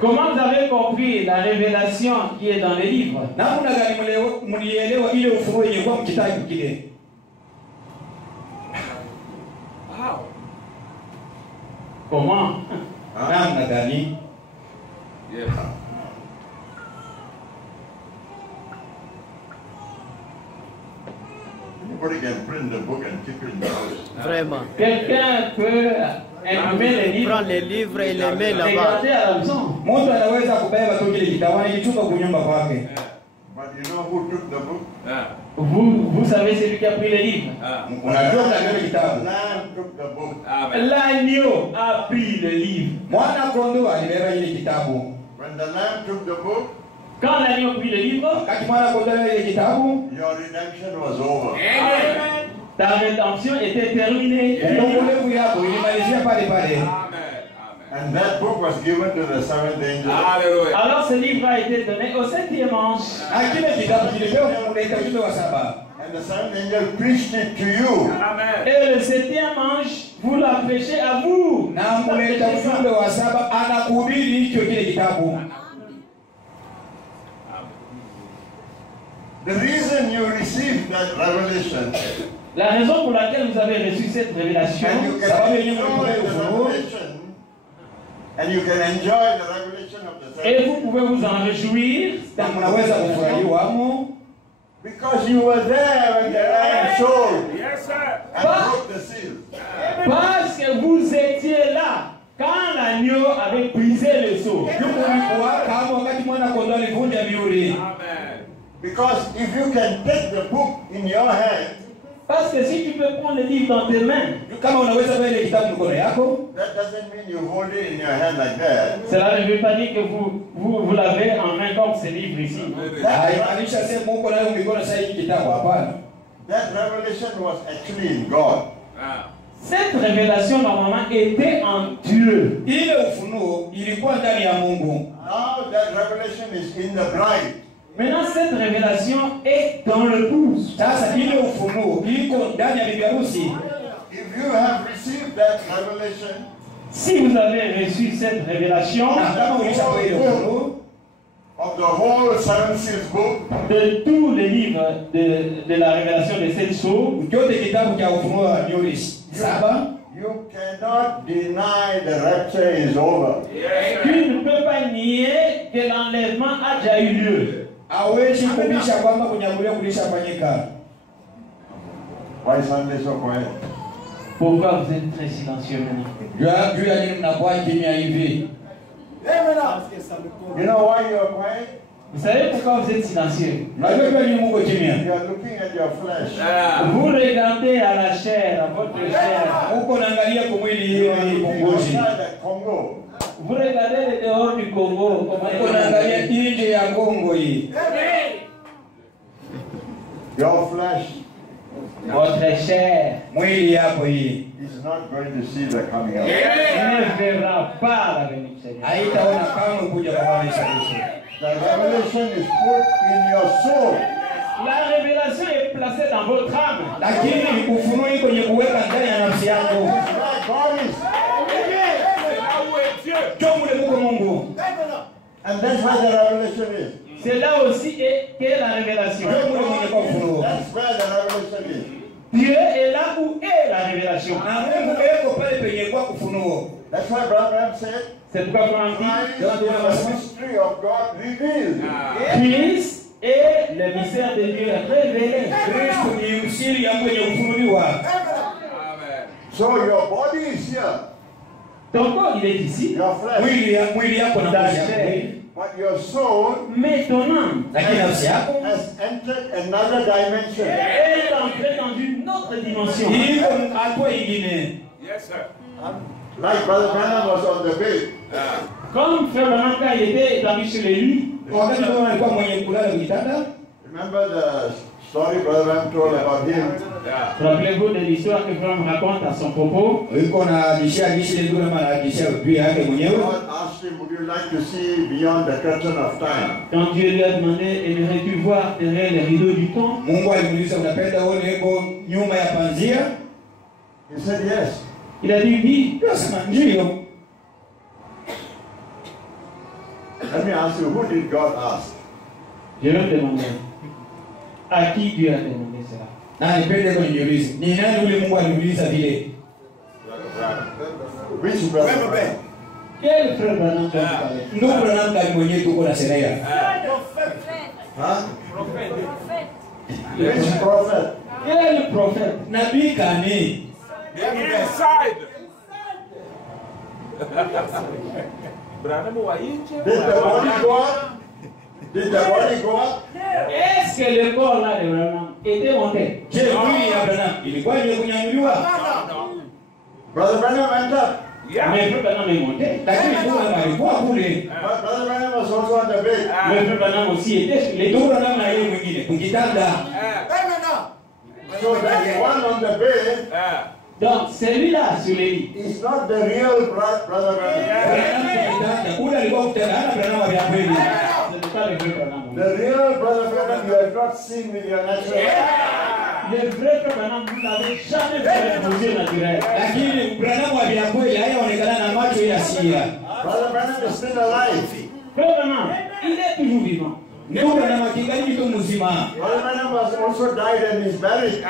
Comment vous avez compris la révélation qui est dans les livres? Namna gani mlielewa ile ufunuo yenye kwa mkitabu kile? Wow. Comment? Namna gani? Yes. Anybody can print the book and keep it in the house. Vraiment. Quelqu'un peut imprimer les livres Prends les livres et les mets et là-bas. garder à la maison. Mtu anaweza kubeba tu kile kitabu anakichukua kunyumba kwake. But you know who took the book? Vous savez celui qui a pris les livres. Unajua unabeba The kitabu. Lamb took the book. Amen. L'agneau a pris le livre. Mwana kondoo alibeba ile kitabu. When the Lamb took the book, Quand l'agneau a pris le livre, Wakati mwana kondoo alibeba ile kitabu, your redemption was over. Amen. ta rédemption était terminée. ukombolevu yako ilimalizia pale pale. Amen. And that book was given to the seventh angel. Hallelujah. Alors ce livre a été donné au septième ange. Na kile kitabu kilipewa kumleta ujumbe wa saba. And the seventh angel preached it to you. Amen. Et le septième ange vous l'a prêché à vous. Na mleta ujumbe wa saba anakuhubiri hicho kile kitabu. The reason you received that revelation, La raison pour laquelle vous avez reçu cette révélation, and you can enjoy the revelation, and you can enjoy the revelation of the et seventh, vous pouvez vous en réjouir, Na mnaweza kufurahiwa hapo because you were there when the Lamb showed Yes, sir. and broke the seal. parce que vous étiez là quand l'agneau avait brisé le sceau. kulikuwa kama wakati mwana kondoo alivunja mihuri. Amen. Because if you can take the book in your hand, Parce que si tu peux prendre le livre dans tes mains, Kama unaweza kubeba ile kitabu mkono yako, that doesn't mean you hold it in your hand like that. cela ne veut pas dire que vous l'avez en main comme ce livre ici. haimaanisha sema uko nayo mikono sasa hii kitabu, hapana. That revelation was actually in God. Cette révélation normalement était en Dieu. Ile ufunuo ilikuwa ndani ya Mungu. Now that revelation is in the bride. Maintenant, cette révélation est dans le pouce. Sasa ile ufunuo iko ndani ya bibi harusi. If you have received that revelation, Si vous avez reçu cette révélation Na kama ulishapewa ile ufunuo of the whole seven seals book, de tous les livres de la révélation de cette sceaux, chote kitabu cha ufunuo wa mihuri saba, you cannot deny the rapture is over. tu ne peux pas nier que l'enlèvement a déjà eu lieu. hawezi kubisha kwamba kunyakuliwa kulishafanyika. Why is Sunday so quiet? Pourquoi vous êtes très silencieux maintenant? Juu ya nini mnakuwa kimya hivi? You know why you are quiet? Vous savez pourquoi vous êtes silencieux? You are looking at your flesh. Vous regardez à la chair, à votre chair. Outside the Congo. Vous regardez le dehors du Congo. Your flesh Votre chair is not going to see the coming out. ne verra pas la venue du Seigneur. The revelation is put in your soul. La révélation est placée dans votre âme. That's where God is. And that's where the revelation is. C'est là aussi qu'est la révélation. That's where the revelation is. Dieu est là où est la révélation. That's why Abraham said, C'est pourquoi Frère dit, the mystery of God revealed. Christ est le mystère de Dieu révélé. So your body is here. Ton corps, il est ici. Your flesh. Ta chair. But your soul Mais ton âme has entered another dimension. est entrée dans une autre dimension. Yes, sir. Like Brother Branham was on the bed. Comme Frère Branham, quand il était établi sur les lits, Remember the story Brother Branham told about him? rappelez-vous de l'histoire que Frère Branham raconte à son propos. God asked him, would you like to see beyond the curtain of time? Quand Dieu lui a demandé, aimerais-tu voir derrière les rideaux du temps? He said yes. Il a dit oui. Let me ask you, who did God ask? Je vais te demander, à qui Dieu a demandé cela? Which brother? Quel Frère Branham Huh? Which prophet? Quel prophète? Inside. Branham wa nje. Did the body go up? Did the body go up? Est-ce que le corps là de Branham était monté? Brother Branham went up. Yeah. Mais Frère Branham est monté. But Brother Branham was also on the bed. Mais Frère Branham aussi était sur les dos. So that one on the bed Donc celui-là sur les lits, is not the real Brother Branham. ce n'est pas le vrai Branham. The real Brother Branham you have not seen with your natural eye. Le vrai Frère Branham, vous n'avez jamais vu vos yeux naturels. Brother Branham is still alive. Frère Branham, il est toujours vivant. Brother Branham was also died and is buried.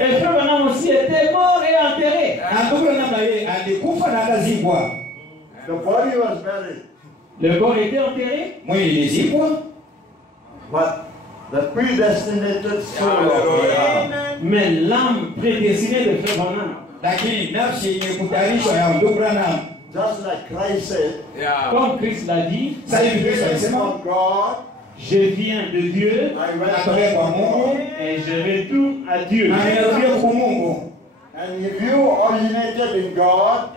Et Frère Branham aussi était mort et enterré. The body was buried. Le corps était enterré, But the predestinated soul of Brother mais l'âme prédestinée de Frère Branham, just like Christ said, comme Christ l'a dit, I came from God, je viens de Dieu I went from God. et je retourne à Dieu. And if you originated in God,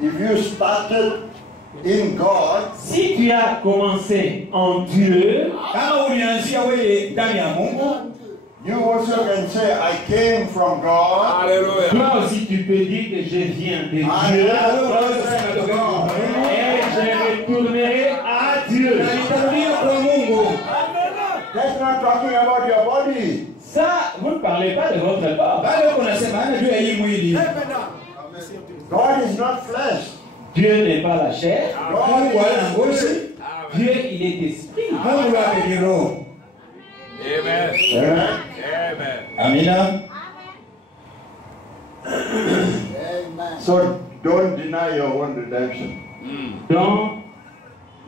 if you started in God, Si tu as commencé en Dieu, you also can say, I came from God. Hallelujah. toi aussi tu peux dire que je viens de I Dieu am from God. et je retournerai à Dieu. That's not talking about your body. Ça, vous ne parlez pas de votre corps. God is not flesh. Dieu n'est pas la chair. God is spirit. Dieu, il est esprit. Amen. Amen. Amen. So don't deny your own redemption. Donc,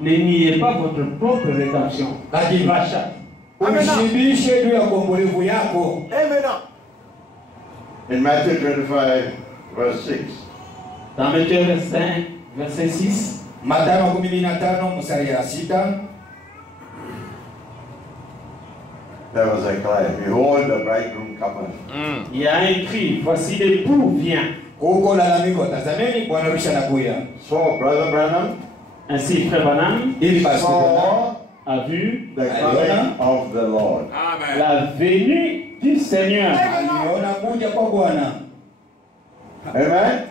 ne niez pas votre propre rédemption. Rachat. In Matthew 25, verse 6, Dans Matthieu 5, verset 6, there was a cry, behold the bridegroom cometh. Il y a un cri, voici l'époux vient. Huko lalamiko, tazameni bwana harusi anakuja. So Brother Branham Ainsi, Frère Branham Ili basi saw a vu the coming of the Lord. Amen. la venue du Seigneur. aliona kuja kwa Bwana. Amen?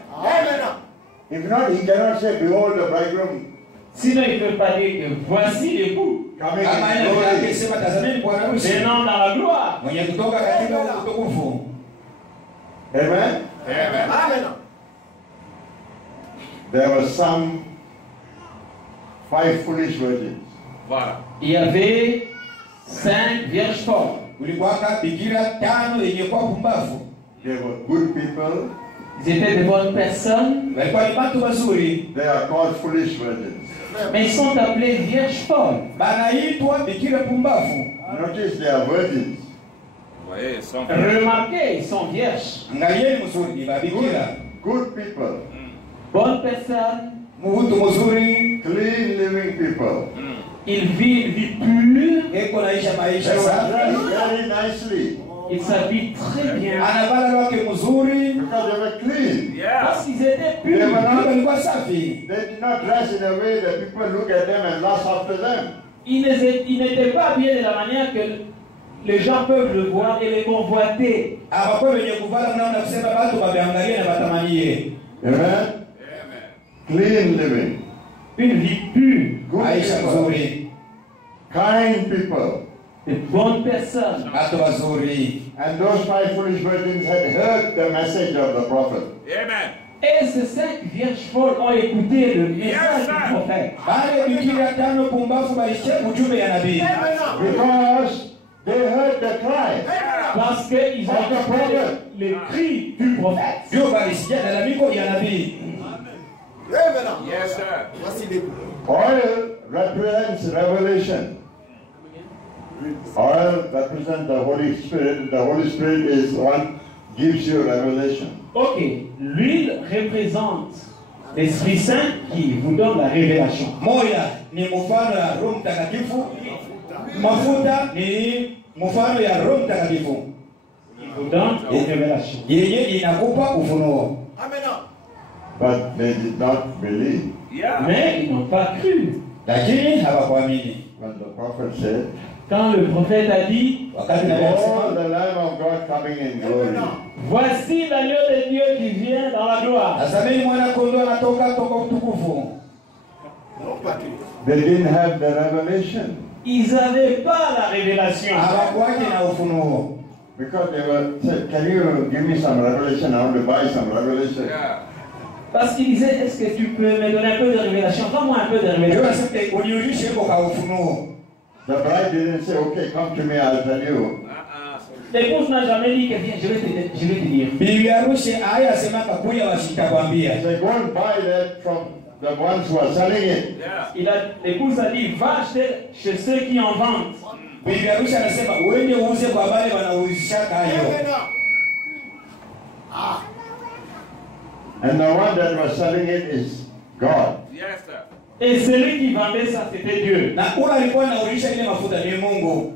If not, he cannot say, behold the bridegroom Sinon, il ne peut pas dire que voici l'époux coming Kama in ina glory. akisema tazameni bwana harusi venant dans la gloire. mwenye kutoka katika utukufu. Amen? Amen. There were some 5 foolish virgins. Voilà. Il y avait 5 vierges folles. Kulikuwaka bikira 5 yenye kwa pumbavu. They were good people. Ils étaient de bonnes personnes, Walikuwa ni watu wazuri. They are called foolish virgins. mais ils sont appelés vierges folles. Banaitwa bikira pumbavu. Notice they are virgins. Vous voyez, sans Remarquez, ils sont vierges. Angalieni mzuri ni babikira. Good people. Bonnes personnes, Mtu mzuri, Clean living people. ils vivent une vie pure, eko naisha They maisha were safi. dressed very nicely ils s'habillent très bien. Anavala wake mzuri. because they were clean. Yeah. Parce qu'ils étaient They were purs. not, Walikuwa safi. they did not dress in a way that people look at them and lust after them. Ils n'étaient pas habillés de la manière que les gens peuvent le voir et les convoiter. Abakuwa wenye kuvala mnaona kusema watu wameangalia na watamanie. Amen? Amen. Clean living. Une vie pure, Good Maisha people. mzuri. Kind people. de bonnes personnes. Watu wazuri. And those 5 foolish virgins had heard the message of the prophet. Amen. Et ces 5 vierges folles ont écouté le message du prophète. Wale bikira 5 pumbavu walisikia ujumbe ya nabii. Because they heard the cry. Parce qu'ils ont entendu le cri du prophète. Ndio walisikia lalamiko ya nabii. Yes, sir. Oil represents revelation. Oil represents the Holy Spirit. The Holy Spirit is one gives you revelation. Ok, l'huile représente l'Esprit Saint qui vous donne la révélation. Moya ni mfano ya Roho Mtakatifu. Mafuta ni mfano ya Roho Mtakatifu. Qui vous donne une révélation. Yenye inakupa ufunuo. But they did not believe. Yeah. Mais ils n'ont pas cru. Lakini hawakuamini. When the prophet said, Quand le prophète a dit, Wakati na behold the Lamb of God coming in glory. voici l'agneau de Dieu qui vient dans la gloire. Tazameni mwana kondoo anatoka toka utukufu. They didn't have the revelation Ils n'avaient pas la révélation. Hawakuwake na ufunuo. because they were said, can you give me some revelation? I want to buy some revelation. Yeah. Parce qu'ils disaient, est-ce que tu peux me donner un peu de révélation? Donne-moi un peu de Ndio révélation. nasema uniulishe kwa kwa ufunuo. The bride didn't say, okay, come to me, I'll tell you. L'épouse n'a jamais dit que viens, je vais te dire. Bibi harusi haya sema kakuya washitakwambia. He said, go and buy that from the ones who are selling it. Yeah. L'épouse a dit, va acheter chez ceux qui en vendent. Bibi harusi anasema uende uuze kwa wale wanauzishaka hayo. And the one that was selling it is God. Yes, sir. Et celui qui vendait ça, c'était Dieu. Na ule alikuwa anaulisha ile mafuta ni Mungu.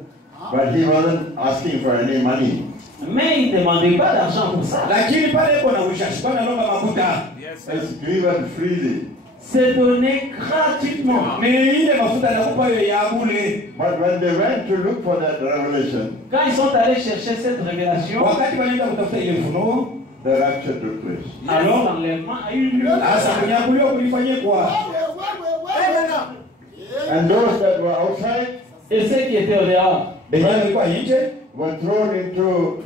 But he wasn't asking for any money. Mais il ne demandait pas d'argent pour ça. Lakini pale yuko anaulisha, sikuwa analomba mafuta. Yes, sir. It's given freely. C'est donné gratuitement. Ni ile mafuta anakupa hiyo ya bure. But when they went to look for that revelation, Quand ils sont allés chercher cette révélation, Wakati wanaenda kutafuta ile ufunuo, the rapture took place. alors l'enlèvement a eu lieu. sasa kunyakuliwa kulifanyikwa. And those that were outside Et ceux qui étaient au dehors, Benye walikuwa nje, were thrown into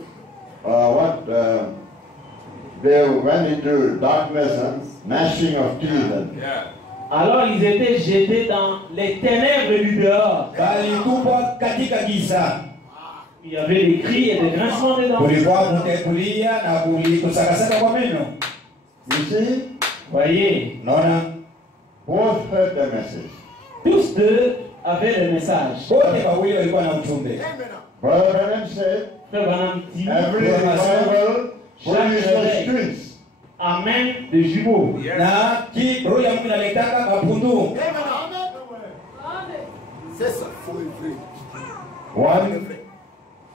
they went into darkness and gnashing of teeth. And Yeah. alors ils étaient jetés dans les ténèbres du dehors. balitupwa katika giza. Il y avait des cris et des grincements des dents. Kulikuwa kulia na kusakasaka kwa meno. you see, Voyez, Naona both heard the message. tous deux avaient le message. wote wawili walikuwa na ujumbe. Brother Branham said, Frère Branham dit, every revival produces twins. amène des jumeaux. Yes. Na ki roho ya Mungu inaletaka mapundu. One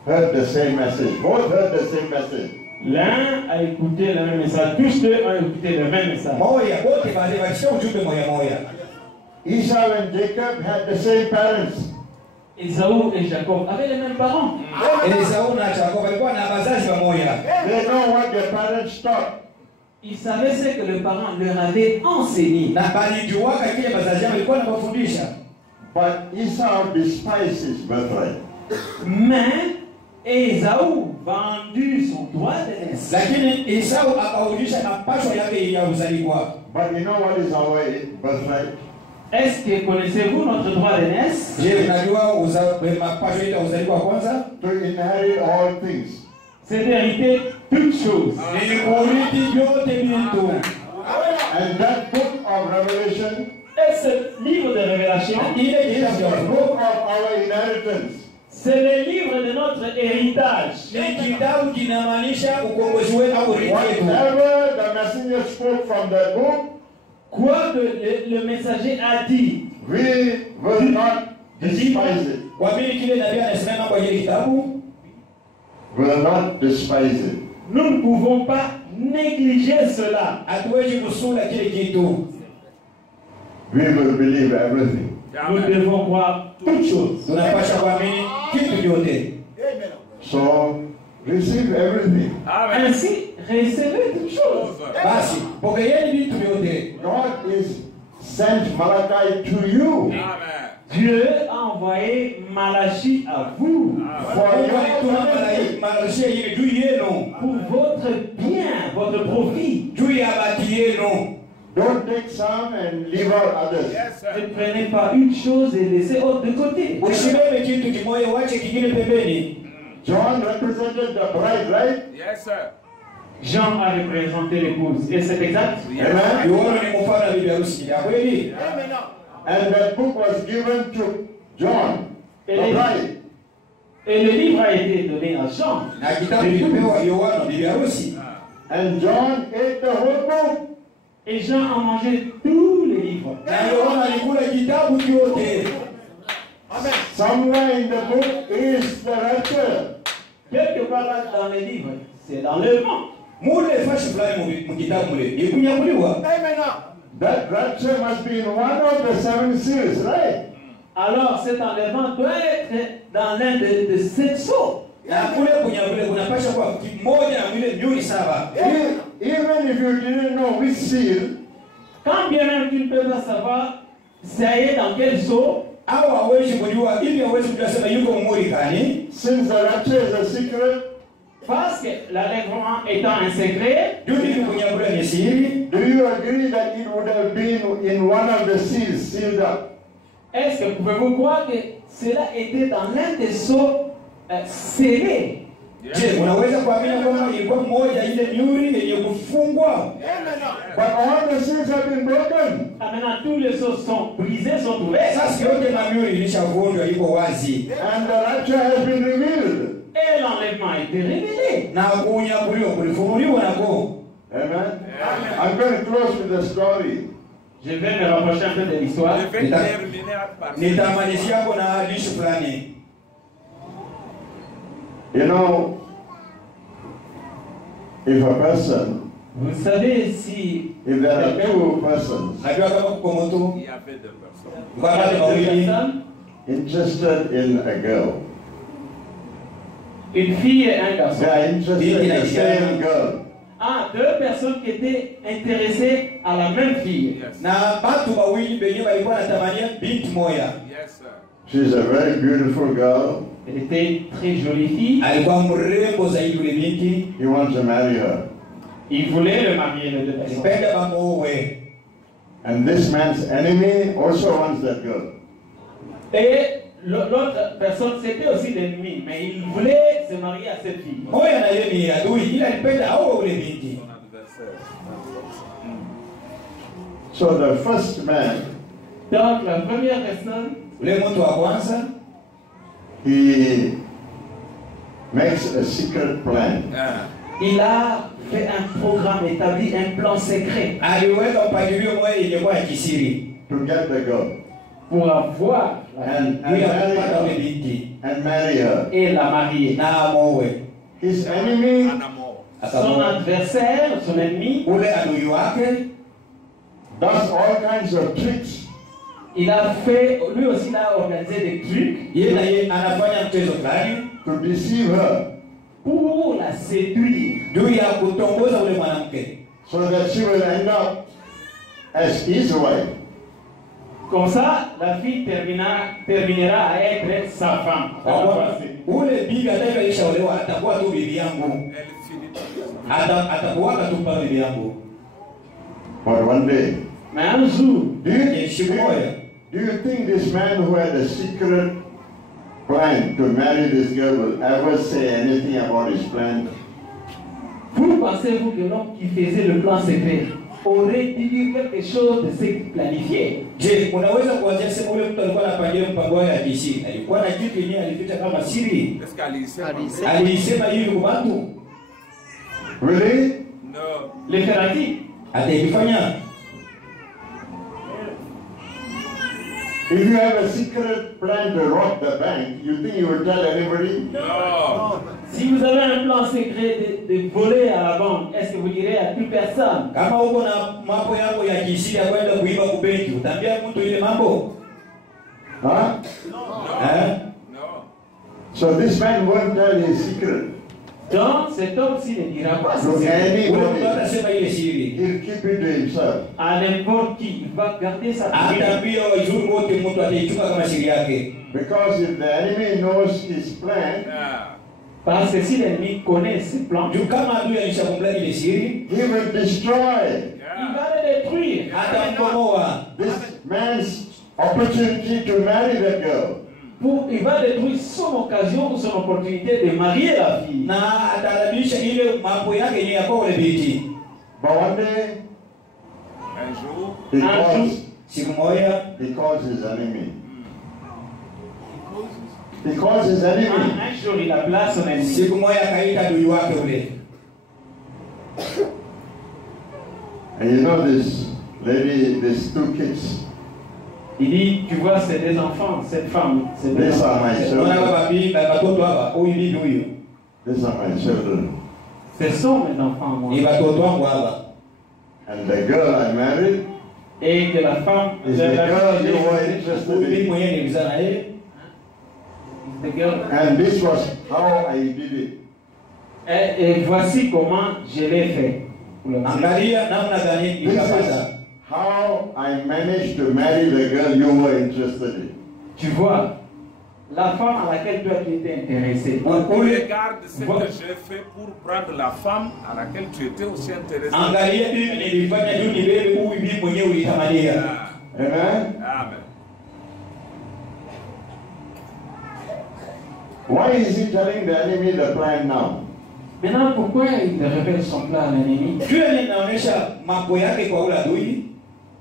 heard the same message. Both heard the same message. L'un a écouté le même message. Tous deux ont écouté le même message. moya wote walisikia ujumbe moya moya. Esau and Jacob had the same parents. Esaü et Jacob avaient les mêmes parents. Esau na Yakobo walikuwa na wazazi wamoja. They know what their parents taught. Ils savaient ce que les parents leur avaient enseigné. Na balijuaka kile wazazi wao walikuwa wanawafundisha. But Esau despised his birthright. Mais Esaü vendu son droit d'aînesse. Lakini Esau akaudisha mapasho yake ya uzaliwa. But you know what is our birthright? Est-ce que connaissez-vous notre droit d'aînesse? Je, unajua mapasho ya uzaliwa kwanza? To inherit all things. C'est d'hériter toutes choses. Ni kurithi vyote vitu. And that book of Revelation Et ce livre de révélation, is the book of our inheritance. c'est le livre de notre héritage. Ni kitabu kinamaanisha ukombozi wetu au urithi wetu. Whatever the messenger spoke from that book, Quoi que le messager a dit, we will not despise it. Kwa vile kile nabii anasema kwa ile kitabu, Will not despise it. nous ne pouvons pas négliger cela. hatuwezi kusula kile kitu. We will believe everything. Nous devons croire toutes choses. Tunapaswa kuamini kitu chote. So receive everything. Ainsi, recevez toutes choses. Basi pokeeni vitu vyote. God is sent Malachi to you. Dieu a envoyé Malachie à vous For Mungu your alituma benefit. malaika ile juu yenu, pour votre bien, votre profit. juu ya bahati yenu. Don't take some and leave out others. Ne prenez pas une chose et laissez autre de côté. Usibebe kitu kimoja wache kingine pembeni. John represented the bride, right? Yes, sir. Jean a représenté l'épouse. Et c'est exact? Amen. Yohana ni mfano wa bibi harusi. Ya kweli? And that book was given to John, the bride. Et le livre a été donné à Jean. Na kitabu kilipewa Yohana bibi harusi. And John ate the whole book. Et Jean a mangé tous les livres. Na Yohana alikula kitabu kyote. Somewhere in the book is the rapture. Quelque part là dans les livres, c'est l'enlèvement. Mule fashi fulani mu kitabu mule. Ikunyakuliwa. That rapture must be in one of the 7 seals, right? Alors cet enlèvement doit être dans l'un de sept sceaux. Na kule kunyakule kunapasha kwa kimoja na vile mihuri saba. Even if you didn't know which seal, Quand bien même tu ne peux pas savoir ça y est dans quel sceau, Au hawezi kujua ili hawezi kujua sema yuko muhuri gani. since the rapture is a secret, parce que l'enlèvement étant un secret, Juli kunyakula ni siri. do you agree that it would have been in one of the seals sealed up? est-ce que pouvez-vous croire que cela était dans l'un des sceaux scellés? Je, unaweza kuamini kwamba ilikuwa mmoja ile mihuri yenye kufungwa? But all the seals have been broken. Ah, maintenant tous les sceaux sont brisés, sont ouverts. Sasa yote na mihuri ilishavunjwa, iko wazi. And the rapture has been revealed. Et l'enlèvement a été révélé. Na kunyakuliwa kulifunuliwa nako. Amen. I'm going to close with a story. Je vais me rapprocher un peu de l'histoire. Je vais terminer par Nitamalizia hapo na hadithi fulani. You know, if a person, Vous savez, si if there are 2 persons Najua kama kuko mtu il y avait 2 personnes. kwa wale deux wawili personnes, interested in a girl, une fille et un they garçon, are interested in the same girl. ah, deux personnes qui étaient intéressées à la même fille. Yes. na watu wawili wenye walikuwa wanatamania binti moja. Yes, sir. She's a very beautiful girl. Elle était très jolie fille. Alikuwa mrembo zaidi yule binti. He wants to marry her. Il voulait le marier, les deux personnes. Alipenda bamuowe. And this man's enemy also wants that girl. Et l'autre personne, c'était aussi l'ennemi, mais il voulait se marier à cette fille. Moja na yeye ni adui, ila alipenda aowe ule binti. Son adversaire. So the first man, Donc la première personne, Ule mtu wa kwanza he makes a secret plan. il a fait un programme, établi un plan secret aliweka mpangilio moja yenye kwa kisiri To get the girl pour avoir and ili marry kupata ule her. binti. and marry her. et la marier. na mowe. His enemy En amour. Son adversaire, son ennemi, Ule adui wake does all kinds of tricks il a fait, lui aussi il a organisé des trucs yeye na yeye anafanya mchezo fulani to deceive her pour la séduire, juu ya kutongoza ule mwanamke so that she will end up as his wife. comme ça la fille terminera à être sa femme. ule bibi atakayeishaolewa atakuwa tu bibi yangu, Elle finit. atakuwa katupa bibi yangu. But one day, Mais un jour, do you think this man who had a secret plan to marry this girl will ever say anything about his plan? vous pensez-vous que l'homme qui faisait le plan secret aurait dit quelque chose de ce qu'il planifiait? Je, unaweza kuanzia sema ule mtu alikuwa anapangia mpango wake akishii. Alikuwa na kitu yenyewe alificha kama siri. Est-ce qu'elle sait? Alisema hivi kwa watu. Really? Non. Le fera-t-il? Ataifanya. If you have a secret plan to rob the bank, you think you will tell anybody? Non. Si vous avez un plan secret de voler à la banque, est-ce que vous direz à toute personne? Kama uko na mambo yako ya kishia kwenda kuiba kubenki, utaambia mtu ile mambo? Huh? Non. So this man won't tell his secret. Donc cet homme-ci ne dira pas To ceci Ule mtu anybody. atasema ile siri. He'll keep it to himself. à n'importe qui. Il va garder sa vie. Ataambia wazuri wote mtu ataichukua kama siri yake. Because if the enemy knows his plan, Ah. Parce que si l'ennemi connaît ses plans, Juu kama adui alishakumbia ile siri, he will destroy il Yeah. va le détruire. atamkomoa. this man's opportunity to marry that girl. Il va détruire son occasion ou son opportunité de marier la fille. Na atarabisha ile mambo yake yenye yako ule binti. But one day, Un jour, Siku moja he calls his enemy. He calls his enemy. Un jour, il appela son ennemi. siku moja akaita adui wake ule. And you know this lady, these two kids, Il dit, tu vois ces deux enfants, cette femme, ces deux these are enfants. my Unaona children. babi batoto hapa, huyu bibi huyu. These are my children. Ce sont mes enfants, moi. Ni batoto wangu hapa. And the girl I married Et que la femme, is the girl you were interested Huyu bibi in. mwenyewe nilizaa na yeye. the girl. And this was how I did it. Et voici comment je l'ai fait. Angalia namna gani This nikapata. is how I managed to marry the girl you were interested in. Tu vois, la femme à laquelle toi tu étais intéressé. regarde ce que j'ai fait pour prendre la femme à laquelle tu étais aussi intéressé. Angalia bibi nilifanya juu nibebe huyu bibi mwenyewe ulitamania. Ah. Amen? Amen. Why is he telling the enemy the plan now? Maintenant, pourquoi il révèle son plan à l'ennemi? Juu ninaonyesha mambo yake kwa ule adui.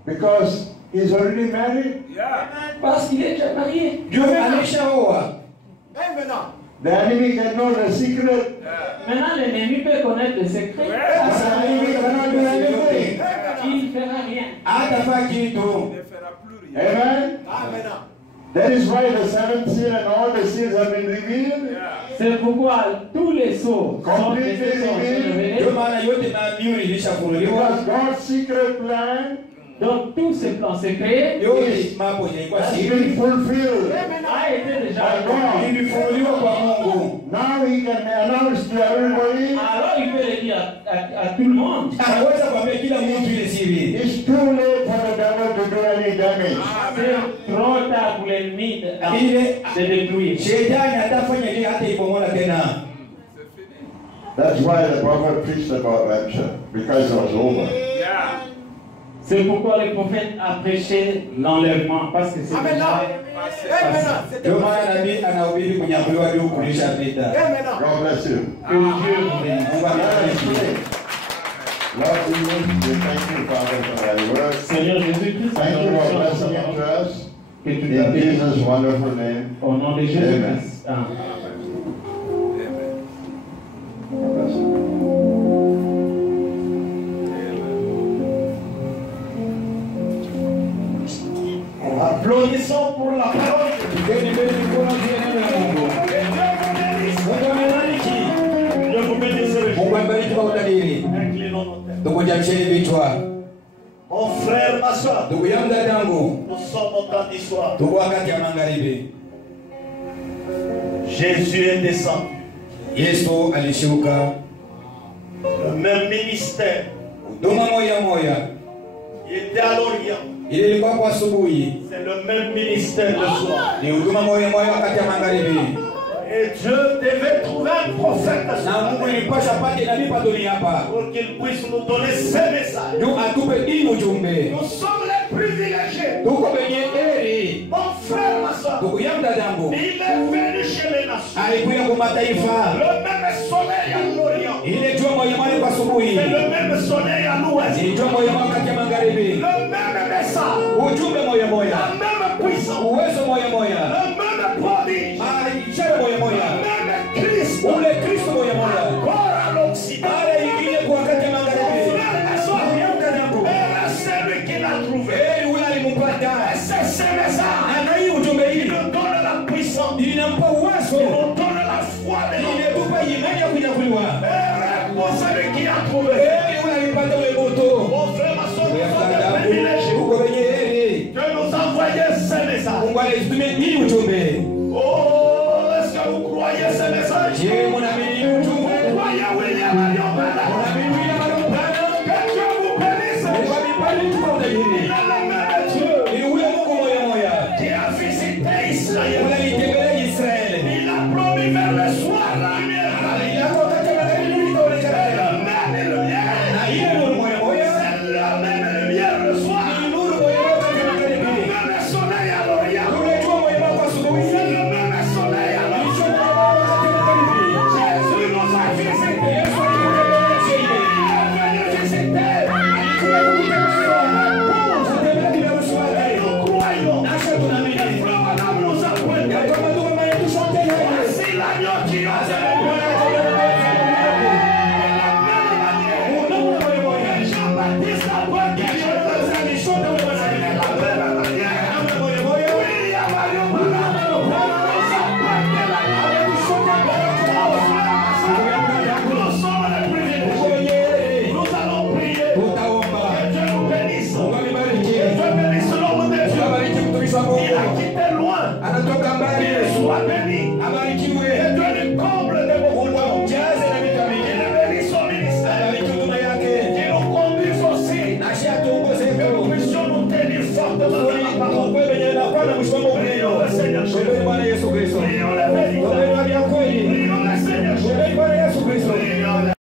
Because he's already married. Yeah. Parce qu'il est déjà marié. Juu ameshaoa. The enemy can know the secret. Maintenant, l'ennemi peut connaître le secret. Sasa mimi kama ndio yote. Il ne fera rien. Hatafaa Il kitu. ne fera plus rien. Amen? That is why the seventh seal and all the seals have been revealed. Yeah. C'est pourquoi tous les sceaux sont révélés. Ndio maana yote maamuri ilishafunuliwa. Because God's secret plan Donc tous ces plans secrets Yote mambo yalikuwa has siri. been fulfilled. a été déjà By God. Ilifunuliwa kwa Mungu. Now he can announce to everybody, Alors il peut le dire à tout le monde. Anaweza kuambia kila mtu ile siri. it's too late for the devil to do any damage. C'est trop tard pour l'ennemi Ile de détruire. shetani atafanya ile hata ibomola tena. C'est fini. That's why the prophet preached about rapture, because it was over. Yeah. C'est pourquoi le prophète a prêché l'enlèvement, parce que c'est déjà passé. Ndio maana nabii anahubiri kunyakuliwa juu kulisha vita. God bless you. Que Dieu vous bénisse. Mungu abariki. Lord Jesus, we thank you, Father, for thy word. Seigneur Jésus-Christ, Thank you for nous blessing it remercions to us. que tu In t'as béni Jesus' wonderful name. au nom de Jésus-Christ. Amen. Amen. God bless you. Amen. Applaudissons pour la parole de Dieu. Ndio ndio ndio ndio ndio. Mon frère, ma soeur, nous sommes au temps d'histoire. Jésus est descendu. Le même ministère. Il était à l'Orient. C'est le même ministère le soir. Et Dieu devait trouver un prophète pour qu'il puisse nous donner ces messages. Nous sommes les privilégiés. Mon frère, ma soeur, il est venu chez les nations. Le même soleil à l'Orient. C'est le même soleil à l'ouest. Le même message. La même puissance. Le même prodige. Même Christ. Encore à l'Occident. C'est lui qui l'a trouvé. Et c'est ce message. Il nous donne la puissance. Il nous donne la foi de l'homme. Pour celui qui a trouvé. Mon frère, ma soeur, nous sommes privilégiés. Que nous envoyons ce message. Oh, est-ce que vous croyez ce message? Vous croyez William Marion Branham? Que Dieu vous bénisse. Il est le même Dieu qui a visité Israël. Il a promis vers le soir la lumière. C'est la même lumière. C'est la même lumière le soir. Le même soleil à l'Orient. C'est le même soleil à l'Orient. Jésus nous a visités. Il est venu visiter. Et nous croyons. Le frère Madame nous a pointé. Voici l'agneau qui ose le Jean-Baptiste a pointé. Je vous ai dit, de la même manière. William Marion Branham nous a pointé la lumière. Nous sommes les privilégiés. Nous allons prier. Que Dieu nous bénisse. Que Dieu bénisse l'homme de Dieu. Il a quitté loin. Il